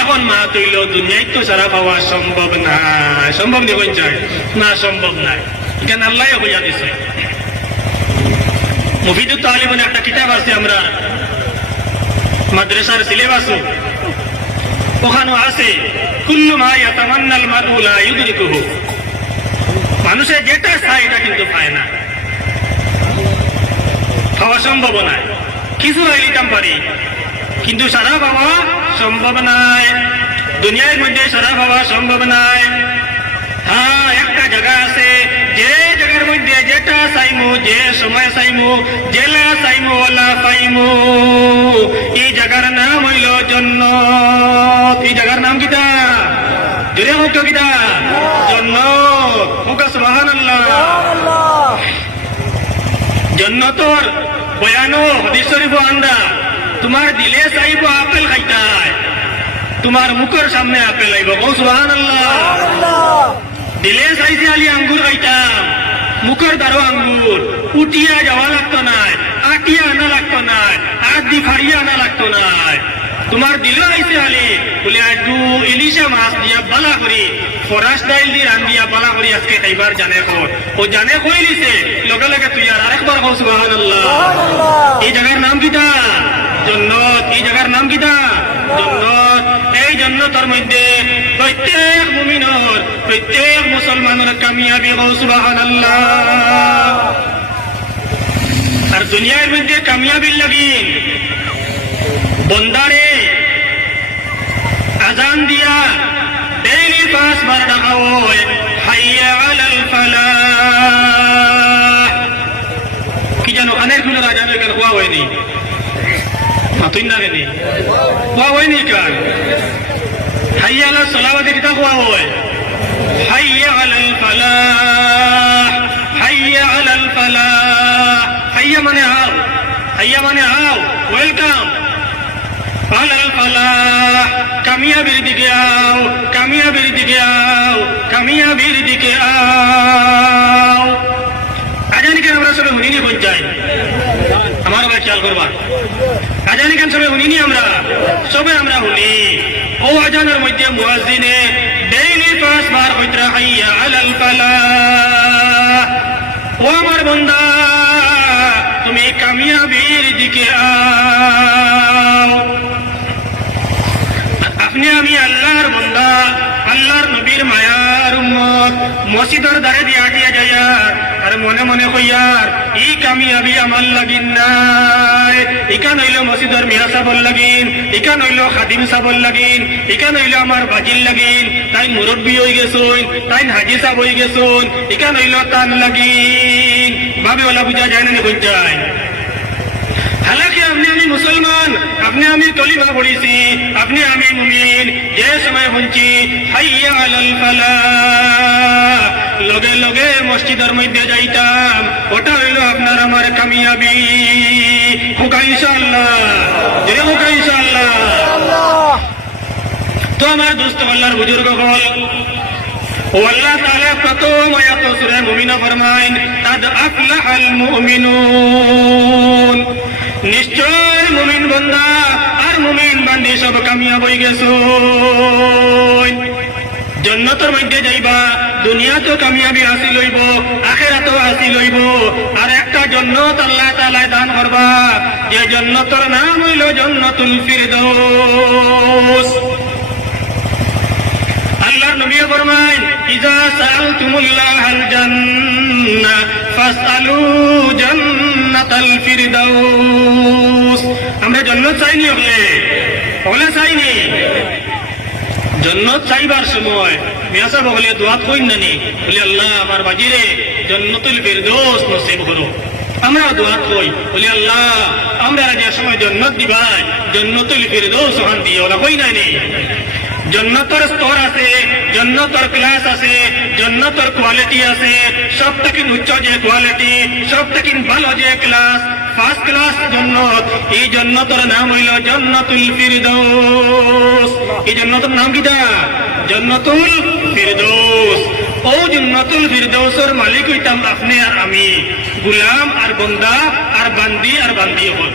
এখন মা তৈল দুনিয়ায় তো সারা পাওয়া সম্ভব নাই, সম্ভব দেখুন চাই না, সম্ভব নাই, এখানে আল্লাহ হইয়া দিছে। মুফিদুত তালিম একটা কিতাব আছে আমরা মাদ্রাসার সিলেবাসও, ওখানে আছে কুল্লু মা ইয়াতামান্নাল মারউ লা ইউদরিকুহু, মানুষের যেটা চায় এটা কিন্তু পায় না, পাওয়া সম্ভব নয়। কিছু আইলিতাম পারি কিন্তু সারা পাওয়া সম্ভব নাই, দুনিয়ার মধ্যে সারা পাওয়া সম্ভব নাই। হ্যাঁ, একটা জায়গা আছে যে জায়গার মধ্যে যেটা চাইমু, যে সময় চাইমু, জেলা চাইমু ওলা পাইমু, এই জায়গার নাম হইল জান্নাত। এই জায়গার নাম কিটা? জোরে হোক কিটা? জান্নাত। মুকা সুবহানাল্লাহ। জান্নাতর বয়ানো হাদিস শরীফ আন্দা, তোমার দিলে চাইব আপেল খাইতাই, তোমার মুখের সামনে আপেল আইব। সুবহানাল্লাহ। দিলে চাইছে আলি আঙ্গুর খাইতাম, মুখের দ্বারো আঙ্গুর, উঠিয়া যাওয়া লাগতো নাই, আটিয়া আনা লাগতো নাই, হাত দি ফাড়িয়া আনা লাগতো নাই। তোমার দিল আইছে আলি বলে একটু ইলিশা মাছ দিয়া বালা করি, ফরাস ডাইল দিয়ে রান দিয়া বালা করি আজকে খাইবার জানে কর, ও জানে কই লিছে লগে লগে তুই আর আরেকবার কও সুবহানাল্লাহ। এই জায়গার নাম কিটা? জান্নাত। এই জায়গার নাম কিটা? জান্নাত। এই জান্নাতের মধ্যে প্রত্যেক মুমিনের, প্রত্যেক মুসলমানের কামিয়াবি হও সুবহানাল্লাহ। আর দুনিয়ার মধ্যে কামিয়াবির লাগিন বন্দারে আজান দিয়া ডেইলি 5 বার ডাকা হয় হাইয়া আলাল ফালাহ। কি জানো অনেক গুলো আজান এখানে হওয়া হয়নি, মাতুই না কেনি হওয়া হয়নি কার? হাইয়া আলাল সালাওয়াতে কিতা হওয়া হয়? হাইয়া আলাল ফালাহ, হাইয়া আলাল ফালাহ। হাইয়া মানে আও, হাইয়া মানে আও, ওয়েলকাম। আলাল ফালাহ, কামিয়াবির দিকে আও, কামিয়াবির দিকে আও, কামিয়াবির দিকে আও। আজানি কেন আমরা সবাই শুনিনি পঞ্চাই? আমার ভাই খেয়াল করবা, আজানি কেন সবাই শুনিনি? আমরা সবাই আমরা শুনি। ও আজানের মধ্যে মুয়াজ্জিনে ডেইলি 5 বার কইতরা হাইয়া আলাল ফালাহ। ও আমার বান্দা, তুমি কামিয়াবির দিকে আও। আপনি আমি আল্লাহর বান্দা, আল্লাহর নবীর মায়ার উম্মত, মসজিদের দ্বারে দিয়া দিয়া যাইয়ার আর মনে মনে কইয়ার ই কামিয়াবি আমার লাগিন নাই। ইকান হইল মসজিদের মিয়া সাবল লাগিন, ইকান হইল খাদিম সাবল লাগিন, ইকান হইল আমার বাজিল লাগিন, তাই মুরব্বী হয়ে গেছুন, তাই হাজি সাব হয়ে গেছুন, ইকান হইল তান লাগিন। ভাবে ওলা বুঝা যায় না কই যায়। হালাকি আপনি আমি মুসলমান, আপনি আমি কলিমা পড়িছি, আপনি আমি মুমিন। যে সময় শুনছি হাইয়া আলাল ফালাহ, লগে লগে মসজিদের মধ্যে যাইতাম, ওটা হইল আপনার আমার কামিয়াবি। হুকা ইনশাআল্লাহ, যে হুকা ইনশাআল্লাহ। তো আমার দোস্ত আল্লাহর বুজুর্গ হল, ও আল্লাহ তাআলা প্রথম আয়াত সূরা মুমিনা ফরমাইন কাদ আফলাহাল মুমিনুন, নিশ্চয় মুমিন বান্দা আর মুমিন বান্দি সব কামিয়াব হয়ে গেছে। জান্নাতের মধ্যে যাইবা, দুনিয়া তো কামিয়াবি হাসিল হইব, আখিরাতও হাসিল হইব। আর একটা জান্নাত আল্লাহ তাআলা দান করবা, যে জান্নাতের নাম হইল জান্নাতুল ফিরদাউস। আল্লাহর নবী ফরমায় ইজা সাআলতুমুল্লাহাল জান্নাহ ফাসআলু জান্নাতাল ফিরদাউস। আমরা জান্নাত চাইনি, ওগুলা চাইনি। জান্নাত চাইবার সময় মিয়াসা বগলে দোয়া কইন নানি, বলে আল্লাহ আমার বাজিরে জান্নাতুল ফিরদাউস নসিব করো। আমরা দোয়া কই, বলে আল্লাহ আমরা যে সময় জান্নাত দিবাই জান্নাতুল ফিরদাউস ওখান দিয়ে, ওলা কই নাই। জান্নাতের স্তর আছে, জান্নাতের ক্লাস আছে, জান্নাতের কোয়ালিটি আছে। সব থেকে উচ্চ যে কোয়ালিটি, সব থেকে ভালো যে ক্লাস, ফার্স্ট ক্লাস জান্নাত, এই জান্নাতের নাম হইল জান্নাতুল ফিরদাউস। এই জান্নাতের নাম কিটা? জান্নাতুল ফিরদাউস। ও জান্নাতুল ফিরদাউসের মালিক হইতাম আপনি আর আমি, গুলাম আর বন্দা আর বান্দি আর বান্দি হল।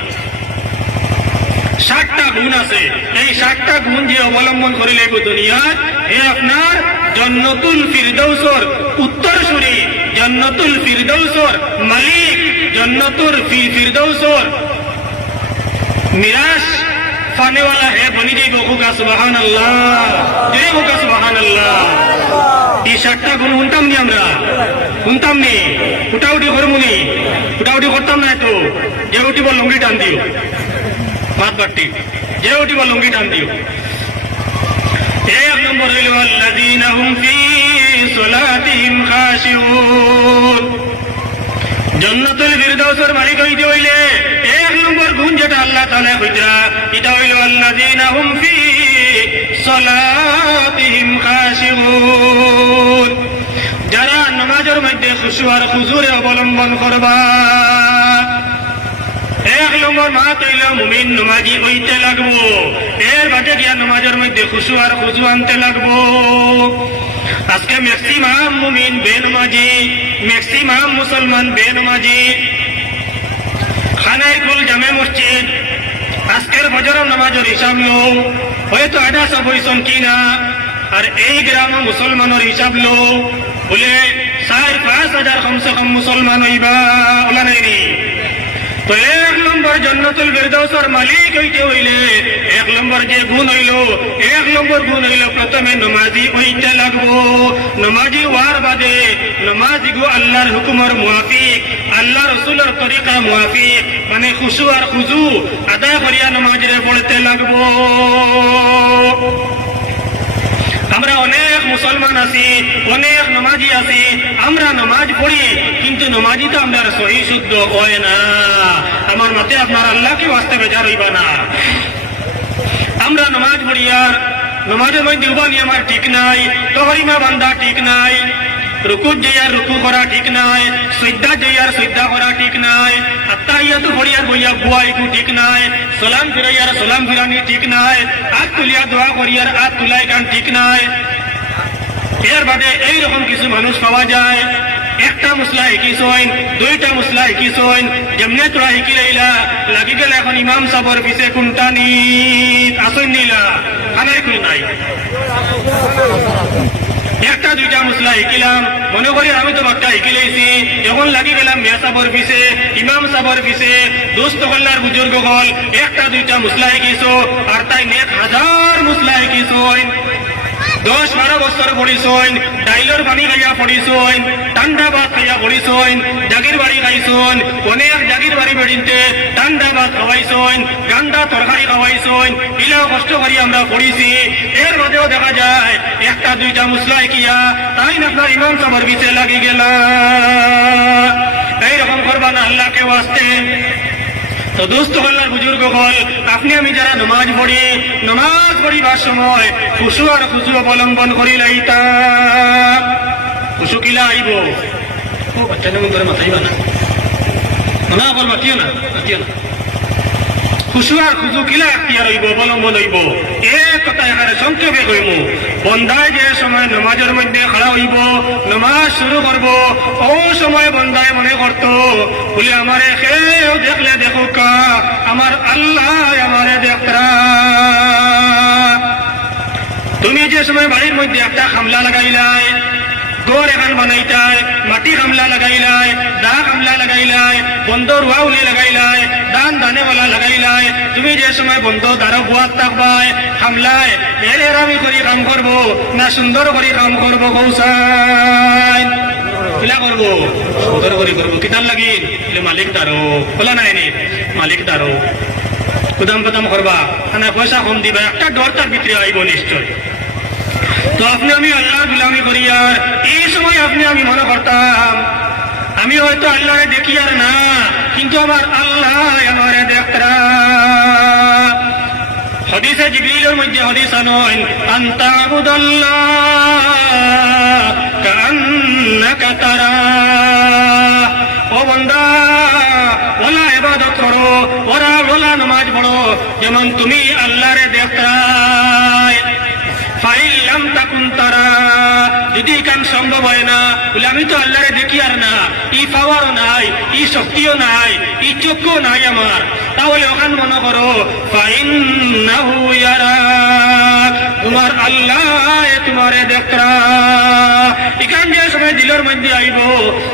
60টা গুণ আছে, এই 60টা গুণ যে অবলম্বন করিলে দুনিয়াত এ আপনার জান্নাতুল ফিরদাউসের উত্তরসূরি, জান্নাতুল ফিরদাউসের মালিক, জান্নাতুল ফিরদাউসের মিরাস পানেওয়ালা হে বনি যাইব। হুকা সুবহানাল্লাহ, যে হুকা সুবহানাল্লাহ। এই 60টা গুণ শুনতাম নি আমরা? শুনতাম নি? উঠাউটি করমুনি? উঠাউটি করতাম না। তো যে উঠিব লঙ্গি টান দিও, বাদ বাট্টি যে উঠিব লঙ্গি টান দিও। এক নম্বর হইল আল্লাযীনা হুম ফী সালাতিহিম খাশিউন। জান্নাতুল ফিরদাউসের মালিক হইতে হইলে এক নম্বর গুণ যেটা আল্লাহ তাআলা কইতরা, এটা হইল আল্লাযীনা হুম ফী সালাতিহিম খাশিউন। যারা নামাজের মধ্যে খুশু আর খুজুরে অবলম্বন করবা। এক নম্বর মাত হইল মুমিন নমাজি হইতে লাগবো, এর বাদে গিয়া নমাজের মধ্যে খুশু আর খুজু আনতে লাগবো। আজকে ম্যাক্সিমাম মুমিন বেনমাজি, ম্যাক্সিমাম মুসলমান বেনমাজি। খানায় কুল জামে মসজিদ আজকের ফজর নামাজের হিসাব লো, হয়তো এটা সব হইসন কিনা। আর এই গ্রাম মুসলমানের হিসাব লো, বলে 4-5 হাজার কমসে কম মুসলমান হইবা, ওলা নাই নি। তো এক নম্বর জান্নাতুল ফিরদাউসের মালিক হইতে হইলে এক নম্বর যে গুণ হইল, এক নম্বর গুণ হইল প্রথমে নমাজি হইতে লাগবো। নমাজি হওয়ার বাদে নমাজি গো আল্লাহর হুকুমের মুয়াফিক, আল্লাহ রসুলের তরিকা মুয়াফিক, মানে খুশু আর খুজু আদায় করিয়া নমাজরে পড়তে লাগবো। আমরা অনেক মুসলমান আছি, অনেক নমাজি আছি, আমরা নমাজ পড়ি কিন্তু নমাজি তো আমরা সহি শুদ্ধ হয় না। আমার মতে আপনার আল্লাহকে ওয়াস্তে বেজার হইবা না। আমরা নমাজ পড়ি আর নমাজের মধ্যে উবানি আমার ঠিক নাই, তহরিমা বান্ধা ঠিক নাই। রুকুত যাইয়ার রুকু করা ঠিক নাই, সজ্জা যাইয়ার সজ্জা করা ঠিক নাই, আত্তাহিয়াতু পড়িয়ার বইয়া বুয়াইকু ঠিক নাই, সালাম ফিরাইয়ার সালাম ফিরানি ঠিক নাই, হাত তুলিয়া দোয়া করিয়ার হাত তুলাই কান ঠিক নাই। এর বাদে এইরকম কিছু মানুষ পাওয়া যায়, একটা মুসলা শিকিছইন, দুইটা মুসলা শিকিছইন, যেমনে তোরা শিকি লাইলা লাগি গেলে এখন ইমাম সাবর পিছে কোনটা নিত আসইন নিলা খানাই খুল নাই। একটা দুইটা মুসলা শিকিলাম, মনে করি আমি তো বাক্কা শিকি লাইছি, এখন লাগি গেলাম মেয়া সাবর পিছে, ইমাম সাবর পিছে। দোস্ত কল্যার বুজুর্গ হল একটা দুইটা মুসলা শিকিছো আর তাই নেক হাজার মুসলা শিকিছইন। 10-12 বছর পড়িছইন, ডাইলর পানি খাইয়া পড়িছইন, ঠান্ডা ভাত খাইয়া পড়িছইন, জাগির বাড়ি খাইছইন, অনেক জাগির বাড়ি বেড়িতে ঠান্ডা ভাত খাওয়াইছইন, গান্দা তরকারি খাওয়াইছইন, ইলাও কষ্ট করি আমরা পড়িছি। এর মধ্যেও দেখা যায় একটা দুইটা মুসলা কিয়া তাই না আপনার ইমাম সামর বিচে লাগি গেল। এইরকম করবা না আল্লাহকে ওয়াস্তে। তো দোস্ত হল্লার বুজুর্গ হল, আপনি আমি যারা নমাজ পড়িবার সময় খুশু আর খুশু অবলম্বন করি লাইতা। খুশু কিলা আইব ও বাচ্চা নেমন করে মাথাইবা না, না বল মাতিও না। খুশু আর খুশু কিলা এখতিয়ার হইব, অবলম্বন হইব। এক কথা এখানে সংক্ষেপে কইমু, বন্দায় যে সময় নমাজের মধ্যে খাড়া হইব, নমাজ শুরু করব, ও সময় বন্দায় মনে করত বলে আমারে কেউ দেখলে দেখুক, আমার আল্লাহ আমারে দেখরা। তুমি যে সময় বাড়ির মধ্যে একটা খামলা লাগাইলাই, ঘর এখান বানাইতাই, মাটি খামলা লাগাইলাই, দা খামলা লাগাইলাই, বন্ধ রুয়াউলি লাগাইলাই, দানেওয়ালা লাগাইলাই। তুমি যে সময় বন্ধ দ্বারা বুয়াত থাকবাই, খামলায় এরামি করি কাম করবো না সুন্দর করে কাম করবো, কৌশাই কিলা করবো, সুন্দর করে করবো। কিতার লাগি মালিক দারো খোলা নাই নি, মালিক দারো কুদাম কুদাম করবা, না পয়সা কম দিবা, একটা ডর তার ভিতরে আইব নিশ্চয়। তো আপনি আমি আল্লাহ গুলামি করি, আর এই সময় আপনি আমি মনে করতাম আমি হয়তো আল্লাহরে দেখি আর না, কিন্তু আমার আল্লাহ আমারে দেখরা। হাদিসে জিবরিলের মধ্যে হাদিস আনয়, আনতা আবুদাল্লাহ কান্নাকা তারা। ও বান্দা, ওলা ইবাদত করো, ওলা নামাজ পড়ো যেমন তুমি আল্লাহরে দেখরা। ফাইলাম তাকুন তারা, যদি কাম সম্ভব হয় না বলে আমি তো আল্লাহরে দেখি আর না, ই পাওয়ারও নাই, ই শক্তিও নাই, ই চক্ষু নাই আমার, তাহলে ওখান মনে করো ফাইন্নাহু ইয়ারাক, তোমার আল্লাহ তোমারে দেখরা। এখান যে সময় দিলের মধ্যে আইব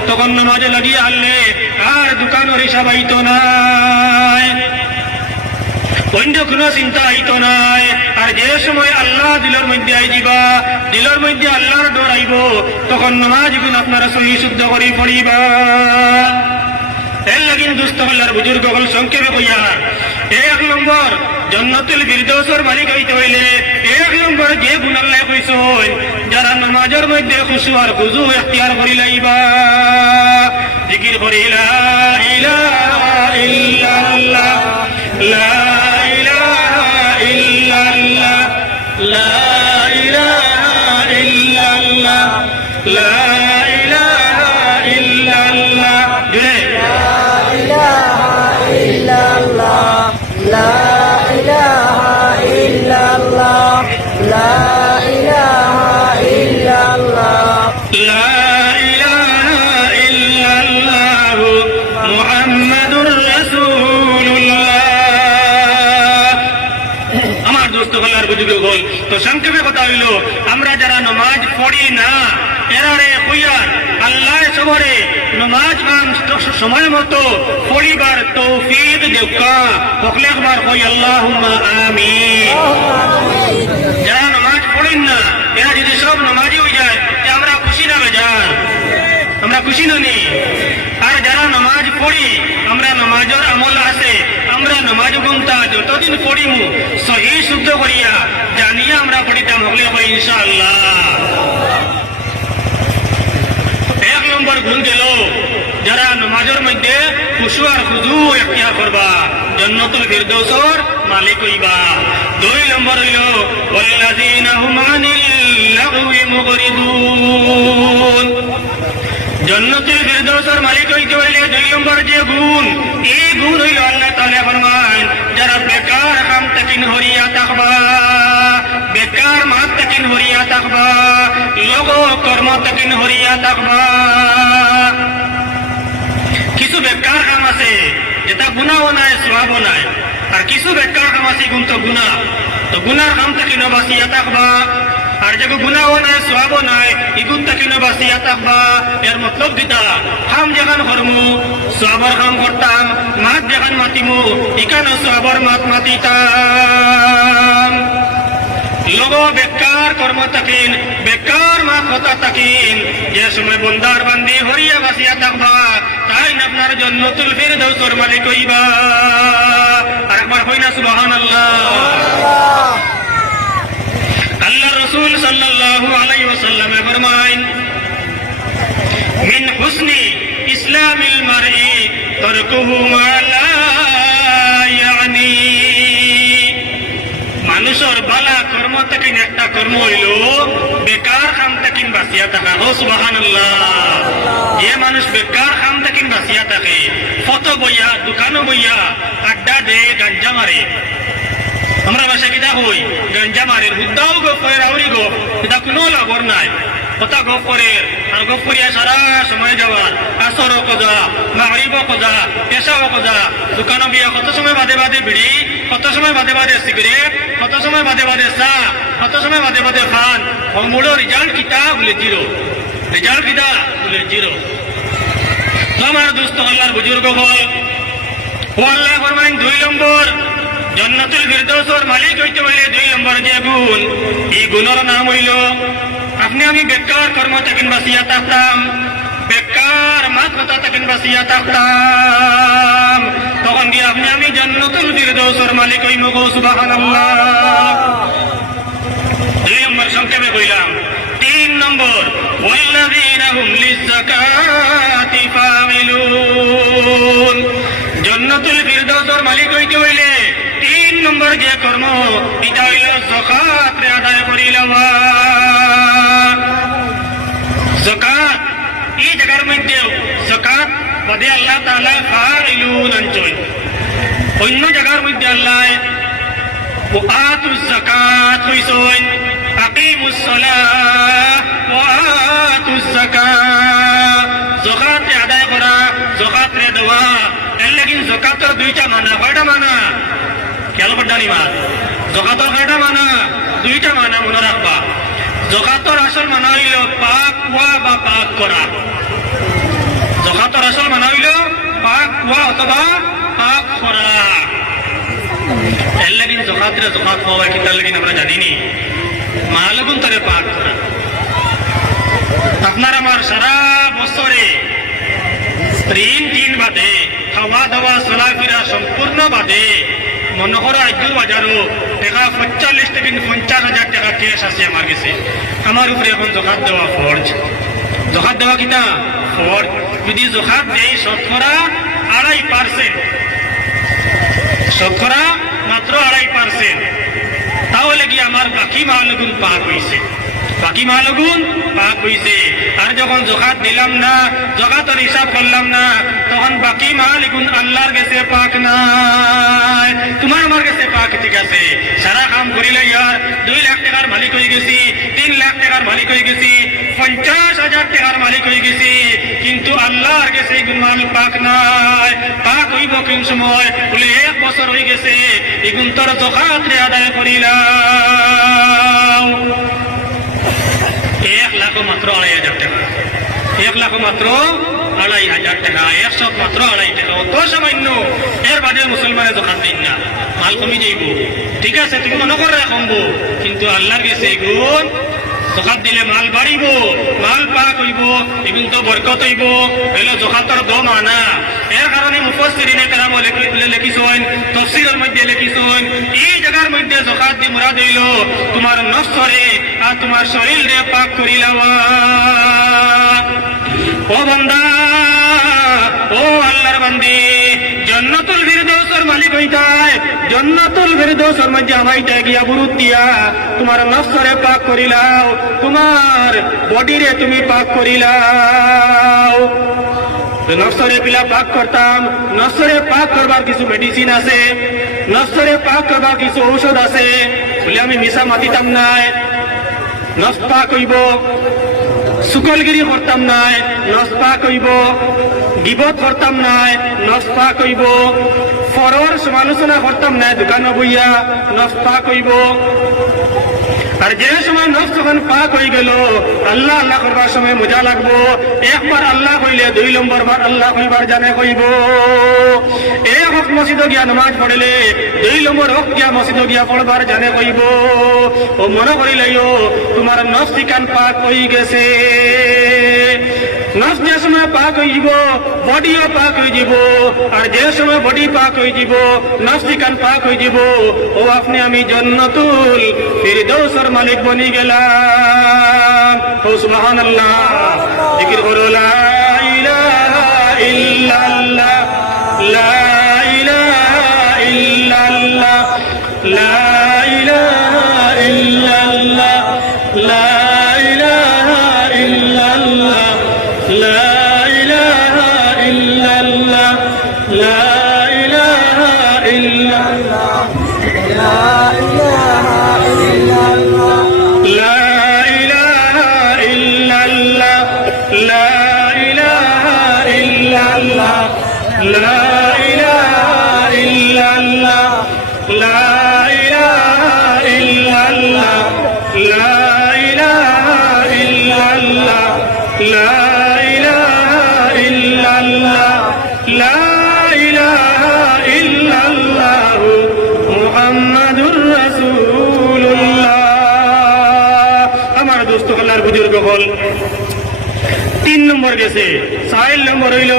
তখন নামাজে লাগিয়ে আনলে আর দোকানের হিসাব আইতো নাই, অন্য কোনো চিন্তা আইতো নাই। আর যে সময় আল্লাহ দিলের মধ্যে আই দিবা, দিলের মধ্যে আল্লাহর ডর আইব, তখন নামাজ গুণ আপনারা সহি শুদ্ধ করে পড়িবা। এর লাগিন দুস্থ হল্লার বুজুর্গ হল সংক্ষেপে কইয়া, 1 নম্বর জান্নাতুল ফিরদৌসের মালিক হইতে হইলে 1 নম্বর যে গুণ আল্লাহ কইছেন, যারা নামাজের মধ্যে খুশু আর খুজু ইখতিয়ার করি লাইবা, জিকির করি লা ইলাহা ইল্লাল্লাহ, লা ইলাহা ইল্লাল্লাহ, লা ইলাহা ইল্লাল্লাহ, লা ইলাহা ইল্লাল্লাহ। لا إله إلا الله لا إله إلا الله لا إله إلا الله محمد رسول الله। আমার দোস্ত গলার বুঝবে বল, তো সংক্ষেপে কথা হইল, আমরা যারা নামাজ পড়ি না এরারে কইয়ার আল্লাহ সবরে নামাজ সময় মতো পড়িবার তৌফিক দেওয়া, সকলে একবার কই আল্লাহুম্মা আমিন। যারা নামাজ পড়েন না এরা যদি সব নামাজি হয়ে যায় আমরা খুশি না বেজার, আমরা খুশি না নি। আর যারা নামাজ পড়ি, আমরা নামাজের আমল আছে, আমরা নামাজ গুমতা যতদিন পড়িমু সহি শুদ্ধ করিয়া জানিয়া আমরা পড়িতাম, হলে কই ইনশাআল্লাহ। 1 নম্বর গুণ দিল, যারা নামাজের মধ্যে খুশু আর খুজু ইখতিয়ার করবা, জান্নাতুল ফিরদাউসর মালিক হইবা। 2 নম্বর হইল ওয়াল্লাযীনা হুম আনিল লাগwi মুগরিদুন। জান্নাতুল ফিরদাউসের মালিক হইতে হইলে 2 নম্বর যে গুণ, এই গুণ হইল আল্লাহ তাআলা ফরমান যারা বেকার কাম তাকিন হরিয়া থাকবা, বেকার মাত তাকিন হরিয়া থাকবা, লোক কর্ম তাকিন হরিয়া থাকবা। কিছু বেকার কাম আছে যেটা গুনাহও নাই সওয়াবও নাই, আর কিছু বেকার কাম আছে গুণ তো গুনাহ, তো গুনার কাম তাকিন বাঁচিয়া থাকবা। আর যে গুনাহও নাই সওয়াবও নাই ইগুন তাকিন বাঁচিয়া থাকবা। এর মতলব কিতা, হাম যেখান করমু সওয়াবর কাম করতাম, মাত যেখান মাতিমু ইখানে সওয়াবর মাত মাতিতাম। লোক বেকার কর্ম তাকিন, বেকার মাত কথা তাকিন, যে সময় বন্দার বান্দি হরিয়া বাঁচিয়া থাকবা তাই আপনার জান্নাতুল ফিরদাউসের মালিক হইবা। আর একবার হই না সুবহানাল্লাহ। আল্লাহ রাসূল সাল্লাল্লাহু আলাইহি ওয়াসাল্লাম ফরমায়েন মিন হুসনি ইসলামিল মারই তারকুহু মা লা ইয়ানি। মানুষের বালা কর্ম তাকিন একটা কর্ম হইল বেকার কাম তাকিন বাঁচিয়া থাকা। ও সুবহানাল্লাহ। যে মানুষ বেকার কাম তাকিন বাঁচিয়া থাকে, ফটো বইয়া দোকানও বইয়া আড্ডা দে গাঞ্জা মারে, আমরা বাসা কিতা হই গাঞ্জা মারে, হুদ্দাও গপ করে আউরি গপ, এটা কোনো লাভর নাই। কথা গপ করে আর গপ করিয়া সারা সময় যাওয়ার, আসরও কজা, মাগরিবও কজা, পেশাও কজা, দোকানও বিয়া কত সময় বাদে বাদে বিড়ি, কত সময় বাদে বাদে সিগারেট, কত সময় বাদে বাদে চা, কত সময় বাদে বাদে খান। মূল রেজাল্ট কিতা বলে জিরো, রেজাল্ট কিতা বলে জিরো। তো আমার দোস্ত আল্লাহর বুজুর্গ হল, ও আল্লাহ ফরমাইন 2 নম্বর জান্নাতুল ফিরদাউসের মালিক হইতে হইলে 2 নম্বর যে গুণ, এই গুণের নাম হইল আপনি আমি বেকার কর্ম তাকিন বাঁচিয়া থাকতাম, বেকার মাত কথা তাকিন বাঁচিয়া থাকতাম, তখন কি আপনি আমি জান্নাতুল ফিরদাউসের মালিক হইমু। গো সুবহানাল্লাহ। 2 নম্বর সংক্ষেপে কইলাম। 3 নম্বর ওয়াল্লাযীনা হুম লিয-যাকাতি ফামিলুন। জান্নাতুল ফিরদাউসের মালিক হইতে হইলে 3 নম্বর যে কর্ম, এটা হইল যাকাত আদায় করি লওয়া। যাকাত এই জায়গার মধ্যে যাকাত বাদে আল্লাহ তাআলা ফাইলুন আনছেন, অন্য জায়গার মধ্যে আল্লাহ ওয়াতুজ যাকাত হইছেন, আকিমুস সালাহ ওয়া আতুজ যাকাত। যাকাত আদায় করা, যাকাত দেওয়া, এর লাগি যাকাতের 2টা মানা। কয়টা মানা? খেয়াল করতে নিবা। যাকাতের কয়টা মানা? 2টা মানা মনে রাখবা। যাকাতের আসল মানা হইল পাক হওয়া বা পাক করা। যাকাতের আসল মানা হইল পাক হওয়া অথবা পাক করা। এর লাগি যাকাতের যাকাত হওয়া কিতার লাগি আমরা জানিনি, মালগুন তরে পাক করা। আপনার আমার সারা বছরে 3 দিন বাদে খাওয়া দাওয়া চলাফেরা সম্পূর্ণ বাদে মনে করো আইজুল বাজারও টাকা 45 থেকে 50,000 টাকা ক্যাশ আছে আমার কাছে। আমার উপরে এখন যাকাত দেওয়া ফরজ। যাকাত দেওয়া কিনা ফরজ। যদি যাকাত দেই শতকরা 2.5%, শতকরা মাত্র 2.5%, তাহলে কি আমার বাকি মালগুন পাক হইছে, বাকি মালগুন পাক হইছে। আর যখন যাকাত দিলাম না, যাকাতের হিসাব করলাম না, তখন বাকি মালগুন আল্লাহর কাছে পাক নাই, তোমার আমার কাছে পাক। ঠিক আছে, সারা কাম করিলে ইয়ার 2 লাখ টাকার মালিক হয়ে গেছি, 3 লাখ টাকার মালিক হয়ে গেছি, 50,000 টাকার মালিক হয়ে গেছি, কিন্তু আল্লাহর কাছে মাল পাক নাই। পাক হইব কোন সময়? বলে 1 বছর হয়ে গেছে, এগুন তোর যাকাত আদায় করিলাম। 1 লাখ মাত্র 2,500 টাকা, 1 লাখ মাত্র 2,500 টাকা, 100 মাত্র 2,500 টাকা, অত সামান্য। এর বাদে মুসলমানে যাকাত দিন না, মাল কমি যাইব। ঠিক আছে, তুমি মনে করে রাখবো, কিন্তু আল্লাহর কাছে এগুন যাকাত দিলে মাল বাড়িব, মাল পাক হইব, এগুন তো বরকত হইব। এলো যাকাতের 2 মানা। এর কারণে মুফাসসিরিনে কেরাম লিখিছেন, তাফসীরের মধ্যে লিখিছেন, এই জায়গার মধ্যে যাকাত দি মুরাদ হইল তোমার নফসরে আর তোমার শরীরে পাক করি লওয়া। ও বান্দা, ও আল্লাহর বান্দি, জান্নাতুল ফিরদাউসের মালিক হইতায় জান্নাতুল ফিরদৌসের মধ্যে আমাইতে গিয়া বুরুদ দিয়া তোমার নফসরে পাক করিলাও, তোমার বডিরে তুমি পাক করিলাও। নফসরে পিলা পাক করতাম, নফসরে পাক করবার কিছু মেডিসিন আছে, নফসরে পাক করবার কিছু ঔষধ আছে, বলে আমি মিশা মাতিতাম নাই, নফস পাক হইব। সুকলগিরি করতাম নাই, নফস পাক হইব। গিবত করতাম নাই, নফস পাক হইব। ফরর সমালোচনা করতাম নাই দোকানে বইয়া, নফস পাক হইব। আর যে সময় নফস যখন পাক হয়ে গেল, আল্লাহ আল্লাহ করবার সময় মজা লাগবো। একবার আল্লাহ কইলে 2 নম্বর বার আল্লাহ কইবার জানে কইব। এক হক মসজিদ গিয়া নামাজ পড়লে 2 নম্বর হক গিয়া মসজিদ গিয়া পড়বার জানে কইব। ও মনে করিলাইও তোমার নফস কান পাক হয়ে গেছে। নফস যে সময় পাক হয়ে যাব, বডিও পাক হয়ে যাব। আর যে সময় বডি পাক হয়ে যাব, নফস কান পাক হয়ে যাব, ও আপনি আমি জান্নাতুল ফিরদৌসের মালিক বনি গেলাম। ও সুবহানাল্লাহ, জিকির করো লা ইলাহা ইল্লাল্লাহ, লা ইলাহা ইল্লাল্লাহ, লা ইলাহা ইল্লাল্লাহ, লা ইলাহা ইল্লাল্লাহ, লা ইলাহা ইল্লাল্লাহ, লা ইলাহা ইল্লাল্লাহ, لا إله إلا الله لا إله إلا الله، لا إله إلا الله، لا إله إلا الله، لا إله إلا الله، لا إله إلا الله، لا إله إلا الله، لا إله إلا الله মুহাম্মাদুর রাসূলুল্লাহ। আমার দোস্ত আল্লাহর বুজুর্গ হল 3 নম্বর গেছে। 4 নম্বর হইল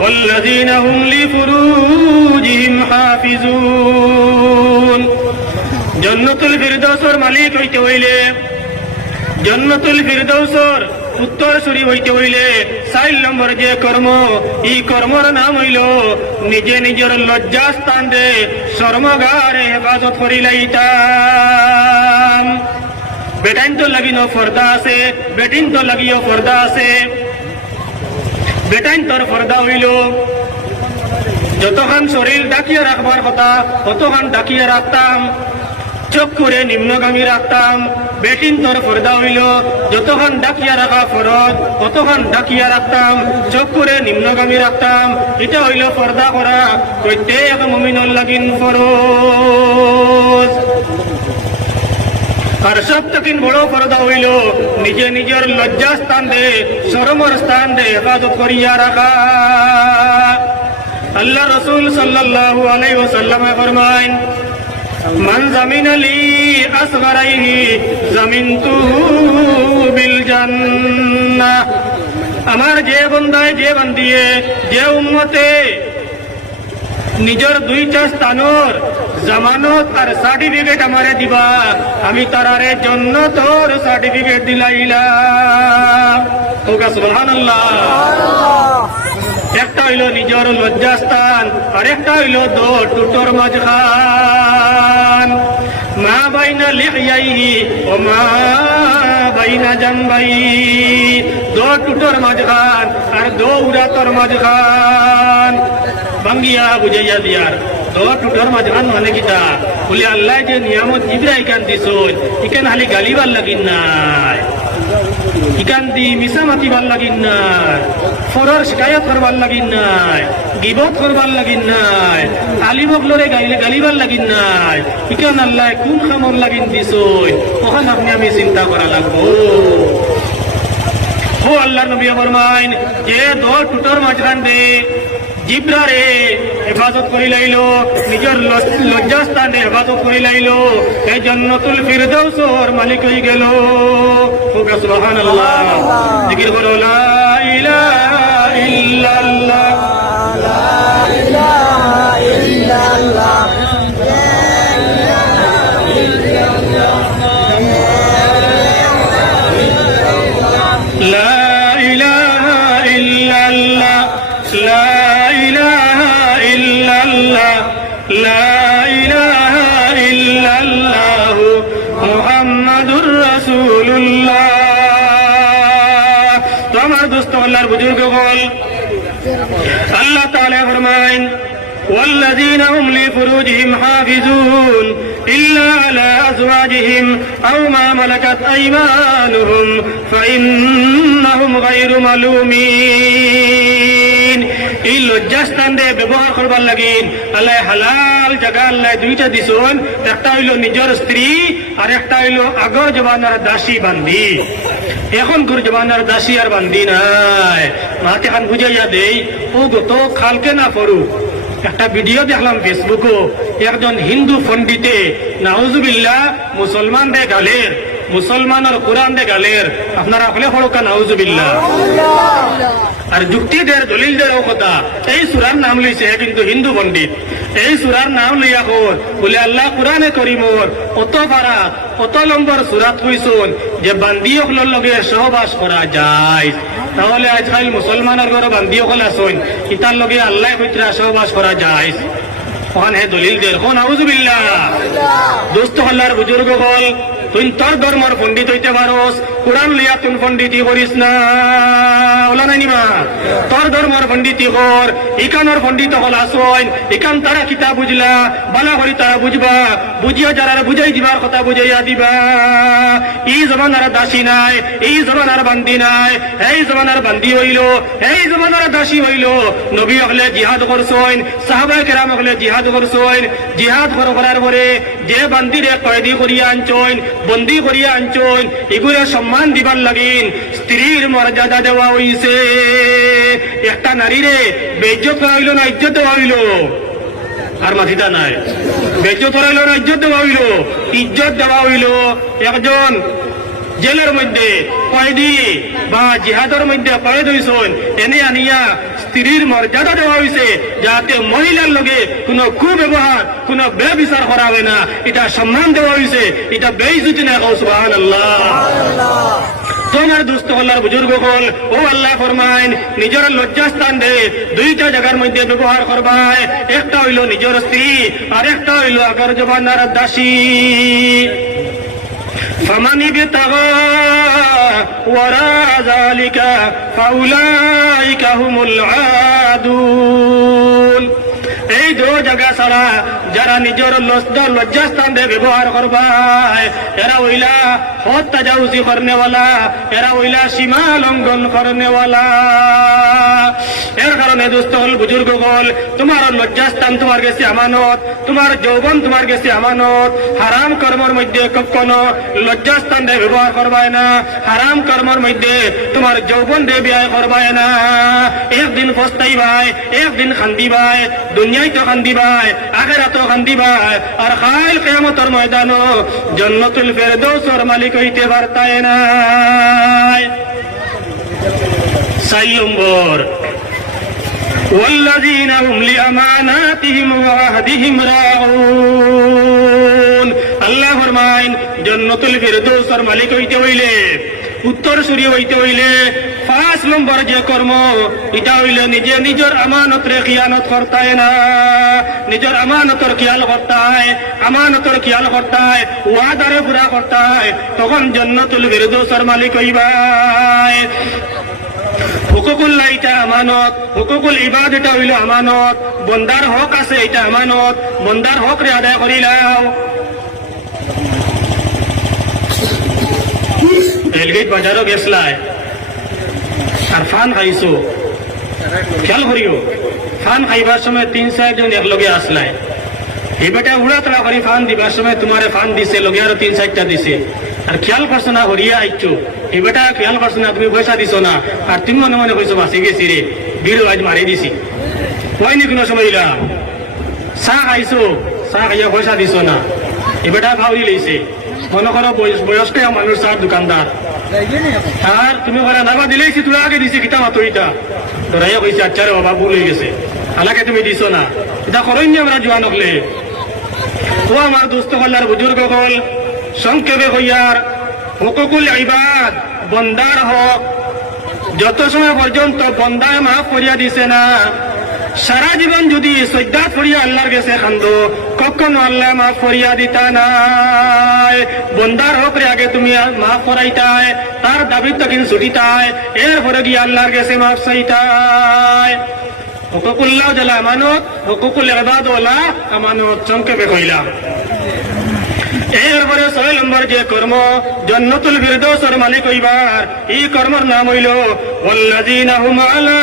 ওয়াল্লাযীনা হুম লিফুরুজিহিম হাফিজুন। জান্নাতুল ফিরদৌসের মালিক হইতে হইলে, জান্নাতুল ফিরদৌসের উত্তরসূরি হইতে হইলে 4 নম্বর যে কর্ম, এই কর্মর নাম হইল নিজে নিজের লজ্জাস্থান দে শর্মগারে হেফাজত করিলাইতাম। বেটাইন তো লাগিনো পর্দা আছে, বেটিন তো লাগিও পর্দা আছে। বেটাইন তোর পর্দা হইল যতক্ষণ শরীর ডাকিয়ে রাখবার কথা ততক্ষণ ডাকিয়ে রাখতাম, চোখ করে নিম্নগামী রাখতাম। বেটিন তোর পর্দা হইল যতক্ষণ ডাকিয়া রাখা ফরজ ততক্ষণ ডাকিয়া রাখতাম, চোখ করে নিম্নগামী রাখতাম। এটা হইল পর্দা করা প্রত্যেক মুমিনুর লাগিন ফরজ। আর সব থেকে বড় পর্দা হইল নিজে নিজের লজ্জা স্থান দে শরমর স্থান দে হেফাজত করিয়া রাখা। আল্লাহ রসুল সাল্লাল্লাহু আলাইহি ওয়াসাল্লামে ফরমায়, মান জামিনা লি আসগারাইহি জামিনতুহু বিল জান্নাহ। আমার যে বন্দায় যে বান্দিয়ে যে উম্মতে নিজের 2টা স্থানের জামানত আর সার্টিফিকেট আমারে দিবা, আমি তারারে জান্নাতের সার্টিফিকেট দিলাইলাম। ওকা সুবহানাল্লাহ। একটা হইল নিজের লজ্জাস্থান, আর একটা হইল টুটোর মাঝখান। মা বাইনা লিহইয়াইহি ও মা বাইনা জানবাইহি, টুটোর মাঝখান আর উরাতর মাঝখান। বাঙ্গিয়া বুঝাইয়া দিয়ার টুটোর মাঝখান মানে কিতা বলে আল্লাহ যে নিয়ামত জিবরা ইকান দিছুন, ইকান খালি গালিবার লাগিন নাই, ইকান দি মিশা মাতিবার লাগিন নাই, ফরর শিকায়ত করবার লাগিন নাই, গিবত করবার লাগিন নাই, আলিমক লরে গালিবার লাগিন নাই। ইকান আল্লাহ কোন খামর লাগিন দিছুন, ওখান আপনি আমি চিন্তা করা লাগবো। ও আল্লাহ নবী ফরমাইন, যে টুটোর মাঝখান দে জিব্রারে হেফাজত করি লাইল, নিজের লজ্জাস্থানে হেফাজত করি লাইল, এই জান্নাতুল ফিরদৌসের মালিক হয়ে গেল। সুবহানাল্লাহ। জিকির করো লা ইলাহা ইল্লাল্লাহ, لا إله إلا الله لا إله إلا الله، لا إله إلا الله، আল্লাহর বুজুর্গ হল আল্লাহ তাআলা ফরমায়েন والذين هم لفروجهم حافظون إلا على أزواجهم أو ما ملكت أيمانهم فإنهم غير ملومين এই লজ্জাস্থান দিয়ে ব্যবহার করবার লাগিন আল্লাহ হালাল জায়গা আল্লাহ দুইটা দিছুন, একটা হইল নিজের স্ত্রী আর একটা হইল আগর জমানার দাসী বান্দি। এখন গুর জমানার দাসী আর বান্দি নাই। মাতে খান বুঝাইয়া দেই ও গত খালকে না পড়ু। একটা ভিডিও দেখলাম ফেসবুকও, একজন হিন্দু পণ্ডিতে নাউজুবিল্লাহ মুসলমান দে গালের, মুসলমানের কোরআন দে গালের। আপনারা হলে হড়কা নাউজুবিল্লাহ আর যুক্তি দের দলিল দের কথা। এই সুরার নাম লইছে কিন্তু হিন্দু পণ্ডিত, এই সুরার নাম লইয়া কর বলে আল্লাহ কোরআনে করিমর অত পারা অত নম্বর সুরাত কইছুন যে বান্দি হলের লগে সহবাস করা যায়। তাহলে আজকাল মুসলমানের ঘরে বান্দি হল আসুন, ইতার লগে আল্লাহ কইতরা সহবাস করা যায়। ওখানে দলিল দের হন নাউজুবিল্লাহ। দোস্ত হল্লার বুজুর্গ হল তুই তোর ধর্মর পণ্ডিত হইতে পারোস, কোরআন লিয়া তুন পণ্ডিতি করিস না, ওলা নাই নিমা। তোর ধর্মর পণ্ডিতি কর, ইকানোর পণ্ডিত হল আসন, ইকান তারা কিতাব বুঝলা বালা করি তারা বুঝবা, বুঝিয়া যারা বুঝাই দিবার কথা বুঝাইয়া দিবা। এই জমানার দাসী নাই, এই জমানার বান্দি নাই, এই জমানার বান্দি হইল, এই জমানার দাসী হইল। নবী হলে জিহাদ করছেন, সাহাবায়ে কেরাম হলে জিহাদ করছেন। জিহাদ করার পরে যে বান্দিরে কয়েদি করিয়া আনছেন, বন্দি করিয়া আনছেন, এগুলো সম্মান দিবার লাগিন স্ত্রীর মর্যাদা দেওয়া হইছে। একটা নারীরে বেইজ্জত করা হইল না ইজ্জত দেওয়া হইল? আর মাথিটা নাই। বেইজ্জত করা হইল না ইজ্জত দেওয়া হইল? ইজ্জত দেওয়া হইল। একজন জেলের মধ্যে কয়েদি বা জিহাদের মধ্যে কয়েদ হইছেন, এনে আনিয়া স্ত্রীর মর্যাদা দেওয়া হয়েছে যাতে মহিলার লগে কোনো কুব্যবহার কোনো বেবিচার করা হবে না, এটা সম্মান দেওয়া হয়েছে। এটা বেইজ্জতি না, সুবহানাল্লাহ। তোমার দুস্থ হল্লার বুজুর্গ হল ও আল্লাহ ফরমাইন নিজের লজ্জাস্থান দে দুইটা জায়গার মধ্যে ব্যবহার করবায়। একটা হইল নিজের স্ত্রী আর একটা হইল আগর জমানার দাসী। فمن ابتغى وراء ذلك فأولئك هم العادون। এই দো জায়গা ছাড়া যারা নিজের লজ্জাস্থান দিয়ে ব্যবহার করবায় এরা হইলা হদ তাজাউজি করনেওয়ালা, এরা হইলা সীমা লঙ্ঘন করনেওয়ালা। এর কারণে দুস্থ হল বুজুর্গ হল তোমার লজ্জাস্থান তোমার কাছে আমানত, তোমার যৌবন তোমার কাছে আমানত। হারাম কর্মর মধ্যে কখনো লজ্জাস্থান দিয়ে ব্যবহার করবায় না, হারাম কর্মর মধ্যে তোমার যৌবন দিয়ে ব্যয় করবায় না। একদিন পস্তাই ভাই, একদিন খান্দি ভাই, দুনিয়ায় তো খান্দি ভাই, আখিরাতেও খান্দি ভাই, আর কাল কিয়ামতের ময়দানও জান্নাতুল ফেরদৌসের মালিক হইতে পারতায় না। 4 নম্বর والذين هم لأماناتهم وعهدهم راعون। আল্লাহ ফরমায়েন জান্নাতুল ফেরদৌসের মালিক হইতে হইলে, উত্তরসূরি হইতে হইলে 5 নম্বর যে কর্ম এটা হইলে নিজে নিজের আমানতরে খিয়ানত করতায় না, নিজের আমানতর খেয়াল করতায়, আমানতর খেয়াল করতায়, ওয়াদারে পুরা করতায়, তখন জান্নাতুল ফেরদৌসের মালিক হইবায়। হুকুকুল্লাহ এটা আমানত, হুকুকুল ইবাদ এটা হইল আমানত। বন্দার হক আছে এটা আমানত, বন্দার হক রে আদায় করিলাও। রেলগেট বাজারও গেছলাই আর ফান খাইছো, খেয়াল করিও ফান খাইবার সময় 3-4 জন একলগে আসলাই। এই বেটা উড়া তলা করি ফান দিবার সময় তোমারে ফান দিছে, লগে আরো 3-4টা দিছে, আর খেয়াল করছো না হরিয়া আইছো। এই বেটা খেয়াল করছো না, তুমি পয়সা দিছো না, আর তুমি মনে মনে কইছো বাঁচি গেছি রে, বিড়ো আজ মারি দিছি। হয়নি কোনো সময় চা খাইছো, চা খাইয়া পয়সা দিছো না, এই বেটা ভাউরি লইছে। মনে করো বয়স্ক মানুষ চার দোকানদার, আর তুমি করে নাগা দিলেইছি, তুই আগে দিছি কিতা মাতো এটা ধরাইয়া কইছে আচ্ছা রে বাবা ভুল হয়ে গেছে, হালাকে তুমি দিছো না। এটা করইনি আমরা জোয়ান হলে। ও আমার দুস্থ হল্লার বুজুর্গ হল সংক্ষেপে হইয়ার হুকুকুল ইবাদ বন্দার হক যত সময় পর্যন্ত বন্দায় মাফ করিয়া দিছে না, সারা জীবন যদি সজ্জাত ফরিয়া আল্লাহর কাছে খান্দো কখনো আল্লাহ মাফ করিয়া দিতা নাই। বন্দার হকরে আগে তুমি মাফ করাইতাই, তার দাবি তখন ছুটিতাই, এরপরে গিয়ে আল্লাহর কাছে মাফ চাইতাই। হকুকুল্লাহ জেলা আমানত, হকুকুল ইবাদ ওয়ালা আমানত, সংক্ষেপে কইলাম। এরপরে 6 নম্বর যে কর্ম জান্নাতুল ফিরদৌসের মালিক হইবার, এই কর্মের নাম হইল ওয়াল্লাযীনা হুম আলা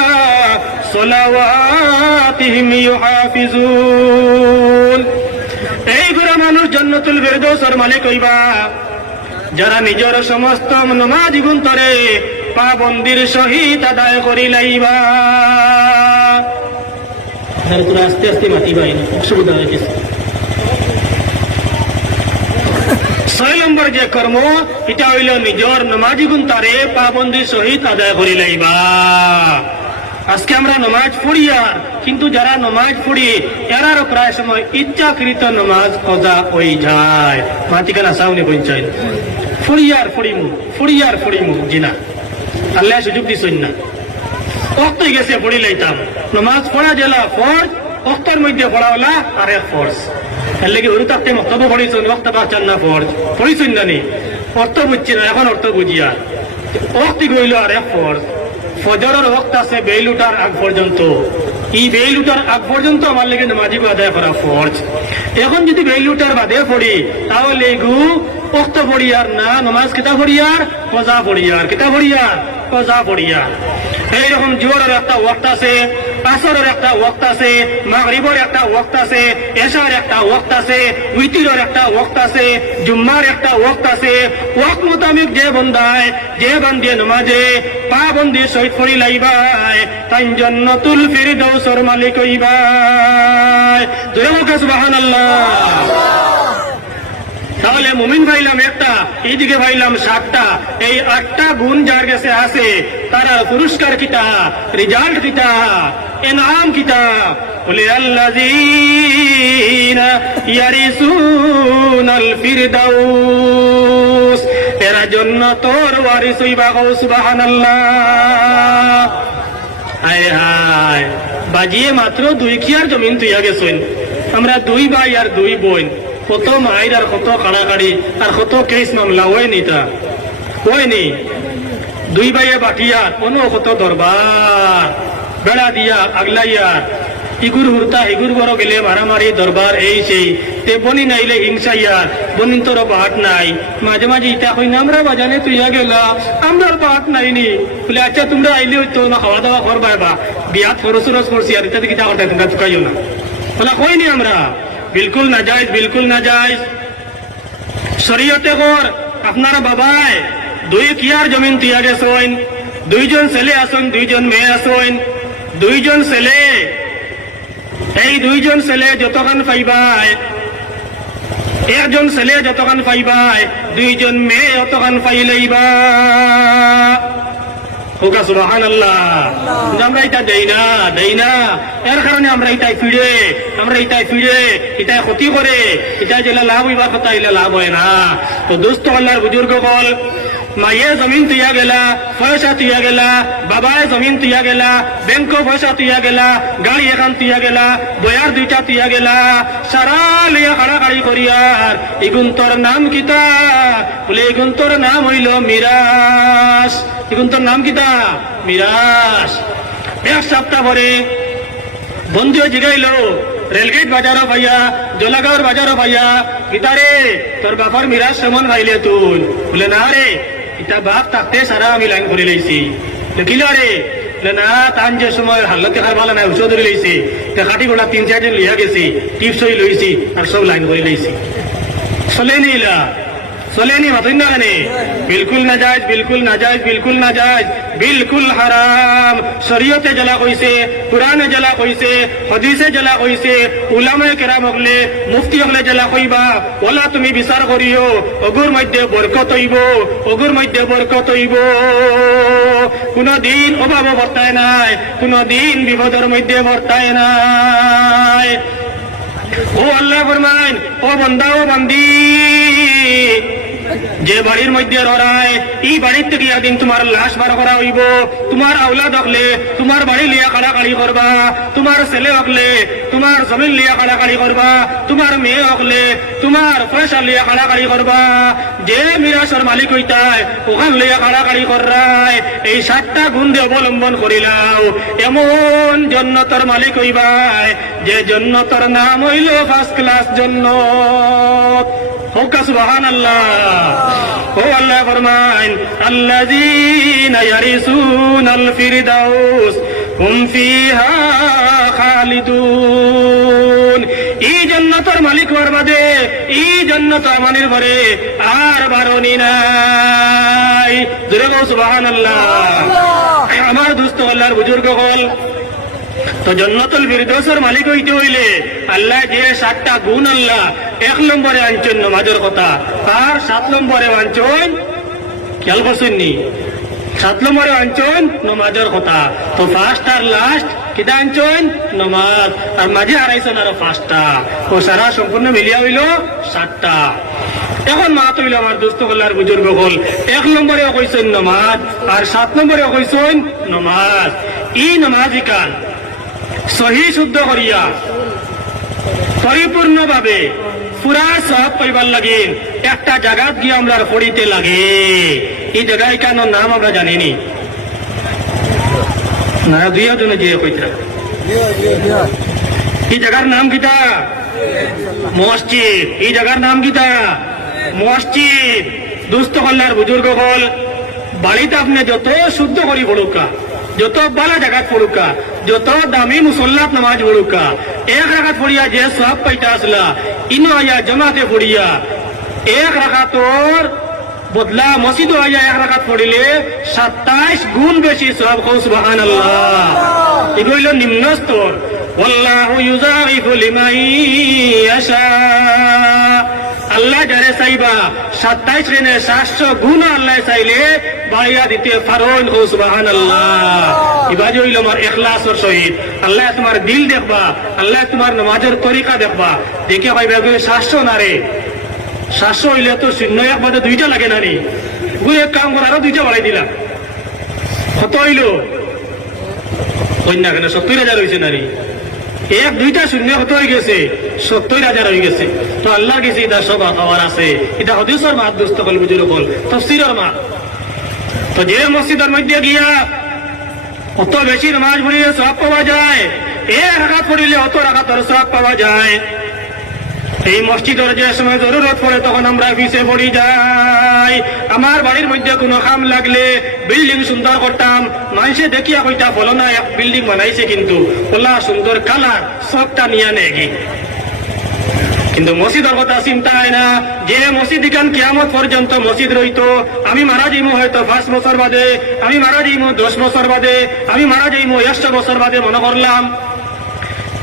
সালাওয়াতিহিম ইউহাফিজুন। এই গুলা মানুষ জান্নাতুল ফিরদৌসের মালিক হইবা যারা নিজের সমস্ত নমাজ গুন্তরে পাবন্দির সহিত আদায় করি লাইবা। আস্তে আস্তে মাতি ভাই অসুবিধা হয়ে গেছে। 6 নম্বর যে কর্ম এটা হইল নিজের নমাজি গুন্তারে পাবন্দির সহিত আদায় করি লাইবা। আজকে আমরা নমাজ পড়িয়া, কিন্তু যারা নমাজ পড়ি এরারও প্রায় সময় ইচ্ছাকৃত নমাজ কজা হয়ে যায়। মাতিকানা সাউনি পঞ্চায়েত ফড়িয়ার ফড়িমু জিনা আল্লাহ সুযোগ দিছেন না। অক্ত গেছে পড়ি লাইতাম, নমাজ পড়া জেলা ফরজ, অক্তর মধ্যে পড়া হলা আর এক ফরজ। এর লেগে হরু তাকে মক্তব্য পড়িছেন, অক্ত পাচ্ছেন না ফরজ পড়িছেন না নি, অর্থ বুঝছি না, এখন অর্থ বুঝিয়া অক্তি গইল আর এক ফরজ। ফজরের ওয়াক্ত আছে বেল উঠার আগ পর্যন্ত, এই বেল উঠার আগ পর্যন্ত আমার লেগে নামাজি আদায় করা ফরজ। এখন যদি বেল উঠার বাদে পড়ি তাহলে গু ওক্ত পড়িয়ার না, নমাজ কিতা পড়িয়ার কজা পড়িয়ার, কিতা পড়িয়ার কজা পড়িয়ার। এইরকম জোরের একটা ওয়াক্ত আছে, আসরের একটা ওয়াক্ত আছে, মাগরিবের একটা ওয়াক্ত আছে, এশার একটা ওয়াক্ত আছে, উইতিরের একটা ওয়াক্ত আছে, জুম্মার একটা ওয়াক্ত আছে। ওয়াক্ত মোতাবেক যে বন্দায় যে বান্দিয়ে নমাজে পাবন্দি সহিত পড়ি লাইবাই তাই জান্নাতুল ফিরদৌসের মালিক হইবাই। জোরে সুবহানাল্লাহ। তাহলে মুমিন ভাইলাম একটা, এইদিকে ভাইলাম 7টা, এই 8টা গুণ যার কাছে আছে তারা পুরস্কার কিতা, রেজাল্ট কিতা, এনাম কিতা। বলে আল্লাযীনা ইয়ারিসুনাল ফিরদাউস, এরা জান্নাতের ওয়ারিস হইবা। সুবহানাল্লাহ। হায় হায়, বাজিয়ে মাত্র 2 খিয়ার জমিন তুইয়া গেছেন। আমরা 2 ভাই আর 2 বোন, কত মায়ের আর কত কাড়াকাড়ি আর কত কেস মামলা হয়নি, তা হয়নি। 2 ভাইয়ে বাটিয়া কোনো কত দরবার বেড়া দিয়া আগলাইয়া, ইগুর হুরতা ইগুর বড় গেলে মারামারি দরবার এই সেই, তে বনি নাইলে হিংসাইয়া, বনিন তোর বাট নাই। মাঝে মাঝে ইটা হই না আমরা বাজানে তুইয়া গেলা, আমরার বাট নাইনি। বলে আচ্ছা তোমরা আইলে হইতো না, খাওয়া দাওয়া করবা, বা বিয়াত ফরস করছি আর ইত্যাদি কিতা করতে তোমরা চুকাইও না, বলা হয়নি আমরা। বিলকুল না জায়েজ, বিলকুল না জায়েজ। শরীয়তে কর আপনারা বাবায় 2 কিয়ার জমিন তুইয়া গেছেন, 2 জন ছেলে আসেন, 2 জন মেয়ে আসেন। 2 জন ছেলে, এই 2 জন ছেলে যতক্ষণ পাইবাই, 1 জন ছেলে যতক্ষণ পাইবাই, 2 জন মেয়ে অতক্ষণ পাইলেইবা। হোকা সুবহানাল্লাহ। আমরা এটা দেই না, এর কারণে আমরা এটাই ফিরে এটাই ক্ষতি করে, এটা যেটা লাভ হইবার কথা এলে লাভ হয় না। তো দোস্ত আল্লাহর বুজুর্গ বল, মায়ে জমিন তুইয়া গেলা, পয়সা তুইয়া গেলা, বাবায় জমিন তুইয়া গেলা, ব্যাংক পয়সা তুইয়া গেলা, গাড়ি এখন তুইয়া গেলা, বয়ার 2টা তুইয়া গেলা, সারা লিয়া কাড়াকাড়ি করিয়ার ইগুন তোর নাম কিতা? বলে ইগুন তোর নাম হইল মিরাস। ইগুন তোর নাম কিতা? মিরাস। 1 সপ্তাহ পরে বন্ধু জিগাইল, রেলগেট বাজারও ভাইয়া, জলাগাঁওর বাজারও ভাইয়া, গীতারে তোর বাপার মিরাজ সেমন ভাইলে তুই? বলে না রে, এটা বাপ থাকতে সারা আমি লাইন করে লইছি। দেখিল রে? বলে না, তান যে সময় হাল্লতে খার ভালো নাই, ওষুধ ধরে লইছি, খাটি গোলা 3-4 জন লিয়া গেছি, টিপস হয়ে লইছি আর সব লাইন করে লইছি। চলেনি ইলা, চলেনি মাতুন না কেনে? বিলকুল না যায়, বিলকুল না যায়, বিলকুল না যায়, বিলকুল হারাম। শরীয়তে জ্বালা কইছে, কুরআনে জ্বালা কইছে, হাদিসে জ্বালা কইছে, উলামায়ে কেরাম হকলে, মুফতি হকলে জ্বালা কইবা। ওলা তুমি বিচার করিও, অগুর মধ্যে বরকত হইব, অগুর মধ্যে বরকত হইব। কোনদিন অভাব বর্তায় নাই, কোনদিন বিপদের মধ্যে বর্তায় নাই। ও আল্লাহ ফরমান, ও বান্দা ও বান্দি, যে বাড়ির মধ্যে রড়ায় এই বাড়ির থেকে একদিন তোমার লাশ বার করা হইব। তোমার আওলাদ হকলে তোমার বাড়ি লিয়া কাড়াকাড়ি করবা, তোমার ছেলে হকলে তোমার জমিন লিয়া কাড়াকাড়ি করবা, তোমার মেয়ে হকলে তোমার পয়সা লিয়া কাড়াকাড়ি করবা। যে মিরাসর মালিক হইতায় ওখান লিয়া কাড়াকাড়ি কররায়। এই 7টা গুণ দিয়ে অবলম্বন করিলাও এমন জন্নতর মালিক হইবাই যে জন্নতর নাম হইল ফার্স্ট ক্লাস জন্নত। হোকা সুবহানাল্লাহ। ও আল্লাহ ফরমাইন আল্লাযীনা ইয়ারিসুনাল ফিরদাউস হুম ফিহা খালিদুন। এই জান্নাতের মালিক হওয়ার বাদে এই জান্নাত আমানের ঘরে আর বারণী নাই। জোরে বলো সুবহানাল্লাহ। আমার দোস্ত আল্লাহর বুজুর্গ হল তো জান্নাতুল ফিরদাউসের মালিক হইতে হইলে আল্লাহ যে 7টা গুণ আল্লাহ 1 নম্বরে আনছেন নামাজের কথা, আর 7 নম্বরে আনছেন খেয়াল করছেন নি 7 নম্বরে আনছেন নামাজের কথা। তো ফার্স্ট আর লাস্ট কিটা আনছেন নামাজ, আর মাঝে হারাইছেন আরো 5টা। তো সারা সম্পূর্ণ মিলিয়া হইল 7টা। এখন মা তো হইল আমার দোস্ত আল্লাহর বুজুর্গ হল 1 নম্বরে কইছেন নামাজ আর 7 নম্বরে কইছেন নামাজ। এই নামাজ ইকান সহি শুদ্ধ করিয়া পরিপূর্ণ ভাবে পুরা সব পাইবার লাগে একটা জায়গা গিয়ে আমরা পড়িতে লাগে। এই জায়গায় কেন নাম আমরা জানিনি না, 2 জনে যে কইতা এই জায়গার নাম কিতা মসজিদ। এই জায়গার নাম কিতা মসজিদ। দুস্থ কল্যাণ বুজুর্গ হল বাড়িতে আপনি যত শুদ্ধ করি পড়ুকা, যত ভালো জায়গা পড়ুকা, যত দামি মুসল্লাত নামাজ পড়ুকা, 1 রাকাত পড়িয়া যে সব পাইতা আসলা ইনো আয়া জমাতে পড়িয়া 1 রাকাতর বদলা মসজিদ আয়া 1 রাকাত পড়িলে 27 গুণ বেশি সব। সুবহানাল্লাহ। এগুলো হইল নিম্ন স্তর। ওয়াল্লাহু ইউযাইফু লিমান ইয়াশা। আল্লাহ যারে চাইবা 27 রেনে 700 গুণ আল্লাহ চাইলে বাড়িয়া দিতে পারেন। সুবহানাল্লাহ। এবার হইল আমার ইখলাসর সহিত আল্লাহ তোমার দিল দেখবা, আল্লাহ তোমার নামাজের তরিকা দেখবা, দেখে পাইবা 700 না রে 700 হইলে তো 0 বাদে 2টা লাগে না নি। এক কাম করে আরো 2টা বাড়াই দিলাম, কত হইল কন্যা কেন 70,000 হয়েছে নারী। 1 2টা 0 কত হয়ে গেছে 70,000 হয়ে গেছে। তো আল্লাহ গেছে এটা সব খাবার আছে। এটা হাদিসের মাত দুস্থ কল বুঝুর কল তাফসীরের মাত। তো যে মসজিদের মধ্যে গিয়া অত বেশি নামাজ পড়িলে সব পাওয়া যায়, 1 রাকাত পড়িলে অত রাকাতের সব পাওয়া যায়। এই মসজিদের যে সময় জরুরত পড়ে তখন আমরা পিছিয়ে পড়ি যাই। আমার বাড়ির মধ্যে কোনো কাম লাগলে বিল্ডিং সুন্দর করতাম, মানুষে দেখিয়া কইতা বলো না এক বিল্ডিং বানাইছে কিন্তু ওলা সুন্দর কালার সবটা নিয়ে নেগি। কিন্তু মসজিদের কথা চিন্তা হয় না। যে মসজিদ ইখান কিয়ামত পর্যন্ত মসজিদ রইতো, আমি মারা যাইমু হয়তো 5 বছর বাদে, আমি মারা যাইমু 10 বছর বাদে, আমি মারা যাইমু 100 বছর বাদে মনে করলাম,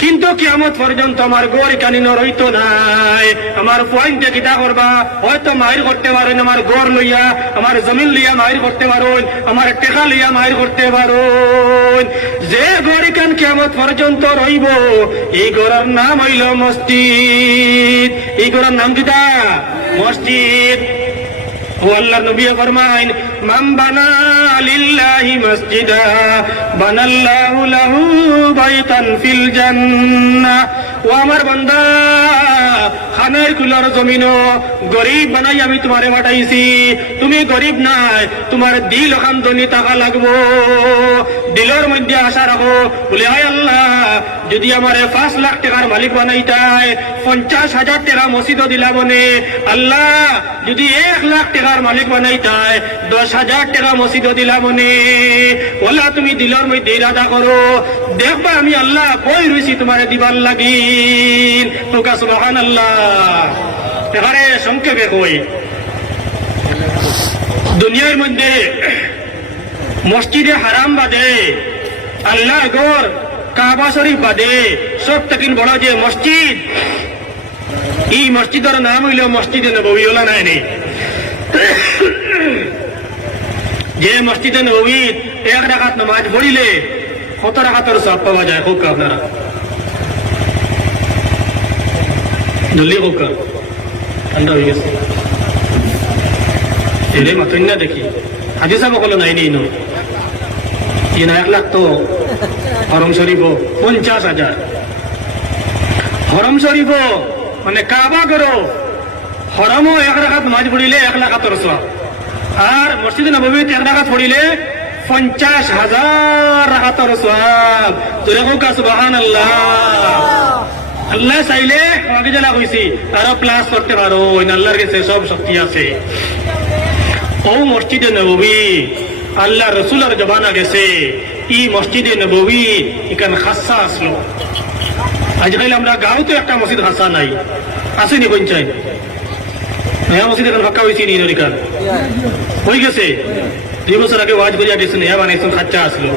কিন্তু কিয়ামত পর্যন্ত আমার গড় এখানে রইতো নাই। আমার পয়েন্টে কিতা করবা হয়তো মায়ের করতে পারেন, আমার গড় লইয়া আমার জমিন লইয়া মায়ের করতে পারেন, আমার টেকা লইয়া মায়ের করতে পারেন। যে গড় এখান কিয়ামত পর্যন্ত রইব এই গড়ের নাম হইল মসজিদ। এই গড়ের নাম কিতা মসজিদ। ও আল্লাহর নবী ফরমাইন মান বানা লিল্লাহি মসজিদা বানাল্লাহু লাহু বাইতান ফিল জান্নাহ। ও আমার বান্দা খানের কুলার জমিনও গরিব বানাই আমি তোমারে পাঠাইছি। তুমি গরিব নাই, তোমার দিল ওখান ধনী টাকা লাগবো। দিলের মধ্যে আশা রাখো বলে হায় আল্লাহ যদি আমার 5 লাখ টাকার মালিক বানাইতাই 50,000 টাকা মসজিদ দিলা বনে, আল্লাহ যদি 1 লাখ টাকার মালিক বানাইতাই 10,000 টাকা মসজিদ দিলা বনে। ওলা তুমি দিলের মধ্যে ইরাদা করো, দেখবা আমি আল্লাহ কই রইছি তোমারে দিবার লাগিন। তোকা সুবহানাল্লাহ। এবারে সংক্ষেপে কই দুনিয়ার মধ্যে মসজিদে হারাম বাদে আল্লাহ গড় কাবা শরীফ বাদে সব থেকে বড় যে মসজিদ, এই মসজিদের নাম হইল মসজিদে নববী। ওলা নাই নেই যে মসজিদে নববী 1 রাকাত নামাজ পড়িলে কত রাকাতের সব পাওয়া যায় হোক আপনারা জলদি হোক ঠান্ডা হয়ে গেছে। এলে মাথুন না দেখি হাদিসা বকলো নাই নেই নো ইয়ে না 1 লাখ তো হরম শরীফ 50,000 হরম শরীফ মানে কাবা করো হরমও 1 রাকাত নামাজ পড়িলে 1 লাখ সওয়াব আর মসজিদ নববীতে 1 রাকাত পড়িলে 50,000 রাকাতের সওয়াব তোরে কোকা সুবহানাল্লাহ আল্লাহ চাইলে আগে জেলা হয়েছি আরো প্লাস করতে পারো আল্লাহর কাছে সব শক্তি আছে ও মসজিদে নববী আল্লাহ রসুলের জবানা গেছে ই মসজিদে নববী এখানে খাসা আসলো আজকাল আমরা গাঁও তো একটা মসজিদ খাসা নাই আসেনি পঞ্চায়েত নয়া মসজিদ এখন ফাঁকা হয়েছে নি নরিকার হয়ে গেছে 2 বছর আগে ওয়াজ করিয়া গেছে নয়া বানাইছেন খাচ্চা আসলো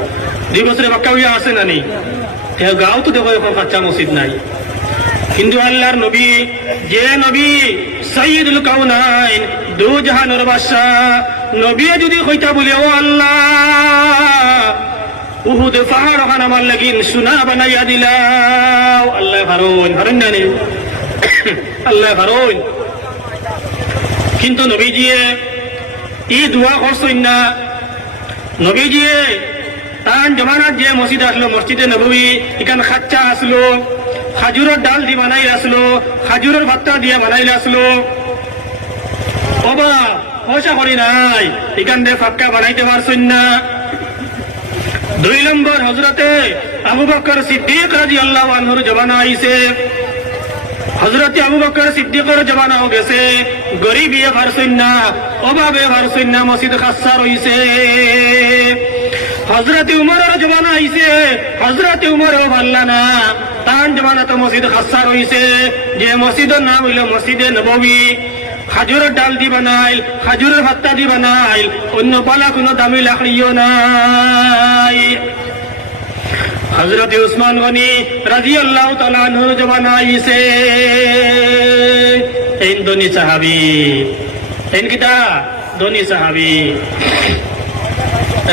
2 বছরে ফাঁকা হইয়া আসে না নি গাঁও তো দেখো এখন খাচ্চা মসজিদ নাই কিন্তু আল্লাহর নবী যে নবী সাইয়্যিদুল কাউনাইন দু জাহানের বাদশাহ নবী যদি কইতা বলে ও আল্লাহ উহুদ পাহাড় ওখানে আমার লাগিন সোনা বানাইয়া দিলাও আল্লাহ হারুন না নি আল্লাহ হারুন কিন্তু নবীজিয়ে ই দোয়া করছেন না নবীজিয়ে তার জমানার যে মসজিদ আসলো মসজিদে নববী এখানে খাচ্চা আসলো খাজুরের ডাল দিয়ে বানাই আসলো খাজুরের ভাত্তা দিয়ে বানাইলে আসলো বাবা পয়সা করি নাই এখান দিয়ে ফাক্কা বানাইতে পারছেন না 2 নম্বর হজরতে আবু বকর সিদ্দিক রাদিয়াল্লাহু আনহুর জমানা আইছে হজরতে আবু বকর সিদ্দিকের জমানাও গেছে গরিবিয়ে পারছেন না অভাবে পারছেন না মসজিদ খাসা রইছে হজরতে উমরের জমানা আইছে হজরতে উমরও পারলা না তার জমানা তো মসজিদ খাসা রইছে যে মসজিদের নাম হইল মসজিদে নববী খাজুরের ডাল দি বানাইল খাজুরের ভাত্তা দি বানাইল অন্য পালা কোনো দামি লাকড়িও নাই হযরত উসমান গনি রাদিয়াল্লাহু তাআলা আনহুর জমানা আইছে এই দনি সাহাবী এই কিতা দনি সাহাবী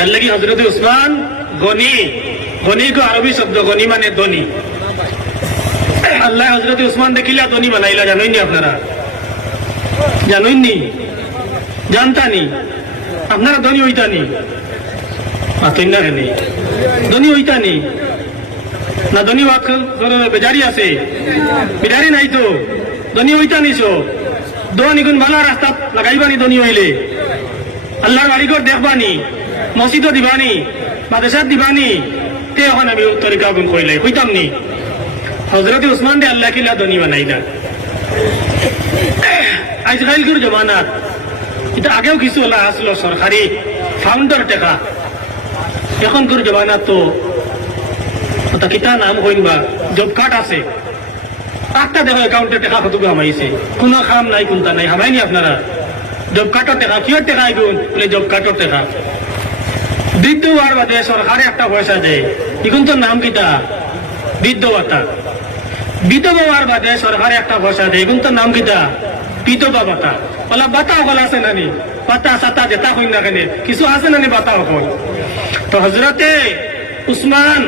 এর লাগি হযরত উসমান গনি গনি কো আরবি শব্দ গনি মানে দনি আল্লাহ হযরত উসমান দেখিলা দনি বানাইলা জানেন নি আপনারা জানেন নি জানতানি আপনারা দনি হইতানি আতেন না নি দনি হইতানি না দনি ওয়াক বেজারি আছে বিদারি নাই তো দনি হইতানি সো দনি গুণ ভালো রাস্তা লাগাইবানি দনি হইলে আল্লাহর বাড়িঘর দেখবানি মসজিদও দিবানি মাদ্রাসাত দিবানি তে এখন আমি তরিকা গুণ কইলে হইতাম নি হযরত উসমান দে আল্লাহ কিলা দনি বানাইলা আজকালকার জমানাত এটা আগেও কিছু ওলা আসলো সরকারি ফাউন্ডার টেকা এখনকার জমানাত তো ওটা কিতা নাম হইন বা জব কার্ড আছে একটা দেখো অ্যাকাউন্টে টেকা কত হামাইছে কোনো কাম নাই কোনটা নাই হামাইনি আপনারা জব কার্ডের টেকা কিয়র টেকা আইগুন বলে জব কার্ডের টেকা বৃদ্ধ হওয়ার বাদে সরকারে একটা পয়সা দেয় এখন তো নাম কিতা বৃদ্ধ ভাতা বিধবা হওয়ার বাদে সরকারে একটা পয়সা দেয় এখন তো নাম কিতা বিধবা ভাতা বলা বাতা সকল আছে নানি বাতা সাতা যেটা হইন না কেন কিছু আছে নানি বাতা সকল তো হজরতে উসমান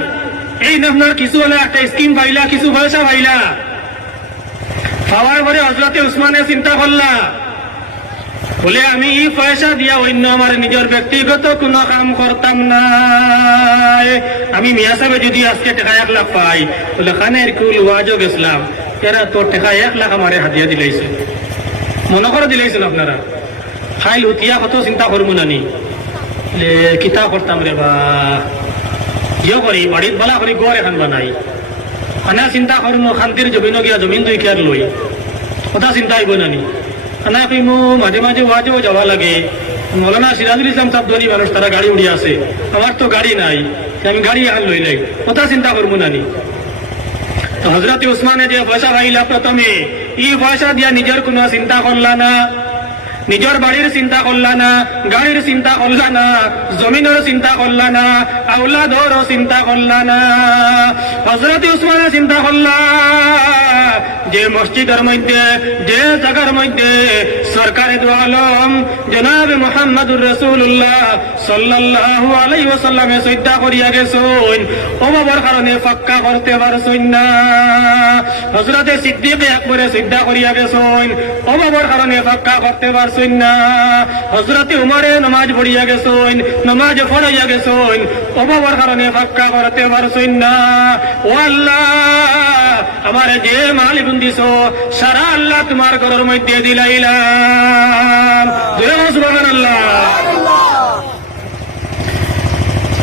এই আপনার কিছু হলে একটা স্কিম পাইলা কিছু পয়সা পাইলা পাওয়ার পরে হজরতে উসমানে চিন্তা করলা বলে আমি এই পয়সা দিয়া অন্য আমার নিজের ব্যক্তিগত কোনো কাম করতাম না আমি মিয়া সাহেব যদি আজকে টাকা 1 লাখ পাই বলে খানের কুল ওয়াজও গেছিলাম এরা তোর টাকা 1 লাখ আমারে হাতিয়া দিলাইছে মনে করে দিলাইছেন আপনারা খাইল হুতিয়া কত চিন্তা করবো নানি কিতা করতাম রে বা ইয়ে করি বাড়ির বালা করি গড় এখন বানাই খানা চিন্তা করবো শান্তির জমিন গিয়া জমিন দুই খেয়ার লই কথা চিন্তা আইব নানি খানা কইমু মাঝে মাঝে ওয়াজও যাওয়া লাগে মৌলানা সিরাজুল ইসলাম সাহেব ধনী মানুষ তারা গাড়ি উড়ি আছে আমার তো গাড়ি নাই আমি গাড়ি এখন লই লাই কথা চিন্তা করবো নানি তো হজরত উসমানে যে পয়সা পাইলা প্রথমে এই পয়সা দিয়া নিজের কোনো চিন্তা করলা না নিজের বাড়ির চিন্তা করলা না গাড়ির চিন্তা করলা না জমিনের চিন্তা করলা না আউলাদর চিন্তা করলা না হযরত উসমানের চিন্তা করলা যে মসজিদের মধ্যে যে জায়গার মধ্যে সরকারে দু আলম জনাব মুহাম্মদুর রাসূলুল্লাহ সাল্লাল্লাহু আলাইহি ওয়াসাল্লামে সইদা করিয়া গেছেন ও বাবার কারণে পাক্কা করতে পারছেন না হযরতে সিদ্দিক আকবরে সইদা করিয়া গেছেন ও বাবার কারণে পাক্কা করতে পারছেন না হযরতে উমরে নামাজ পড়িয়া গেছেন নামাজ পড়াইয়া গেছেন ও বাবার কারণে পাক্কা করতে পারছেন না ও আল্লাহ আমার যে মাল বুন্দিছ সারা আল্লাহ তোমার ঘরের মধ্যে দিলাইলাম সুবহানাল্লাহ।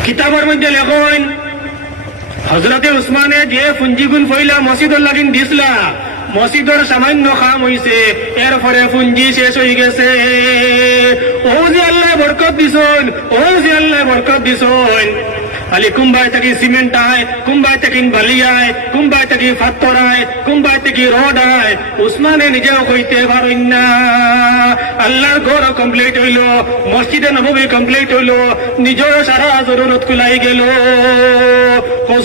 কিতাবের মধ্যে লেখন হযরতে উসমানে যে পুঞ্জিগুন ফইলা মসজিদর লাগিন দিছলা মসজিদর সামান্য খাম হইছে এরপরে পুঞ্জি শেষ হয়ে গেছে ও যে আল্লাহ বরকত দিছন ও যে আল্লাহ বরকত দিছন খালি কুম্বাই থেকে সিমেন্ট আয় কুম্বাই থেকে বালি আয় কুম্বাই থেকে পাথর আয় কুম্বাই থেকে রড আয় উসমানে নিজেও কইতে পারেন না আল্লাহর ঘর কমপ্লিট হইল মসজিদে নববী কমপ্লিট হইল নিজের সারা জরুরত কুলাই গেল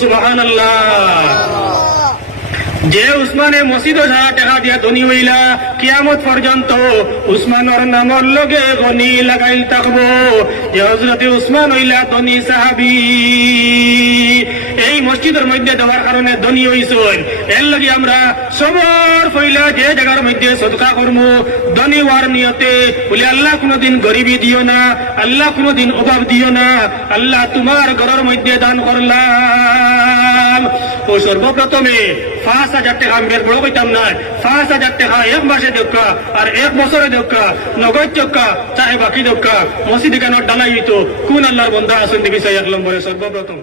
সুবহানাল্লাহ। যে উসমানে মসজিদও সারা টাকা দিয়া ধনী হইলা কিয়ামত পর্যন্ত উসমানের নামর লগে গনি লাগাইল থাকবো যে হযরতে উসমান হইলা ধনী সাহাবী এই মসজিদের মধ্যে দেওয়ার কারণে ধনী হইছেন এর লাগি আমরা সবার পয়লা যে জায়গার মধ্যে সদকা করবো ধনী হওয়ার নিয়তে বলে আল্লাহ কোনোদিন গরিবী দিও না আল্লাহ কোনোদিন অভাব দিও না আল্লাহ তোমার ঘরের মধ্যে দান করলাম ও সর্বপ্রথমে 5,000 টাকা আমি বড় কইতাম না 5,000 টাকা এক মাসে দেখা আর এক বছরে দেখা নগদ টাকা চাহে বাকি দেখা মসজিদ কেন ডালাই হইতো কোন আল্লাহর বন্ধা আছেন দেখি 1 নম্বরে সর্বপ্রথম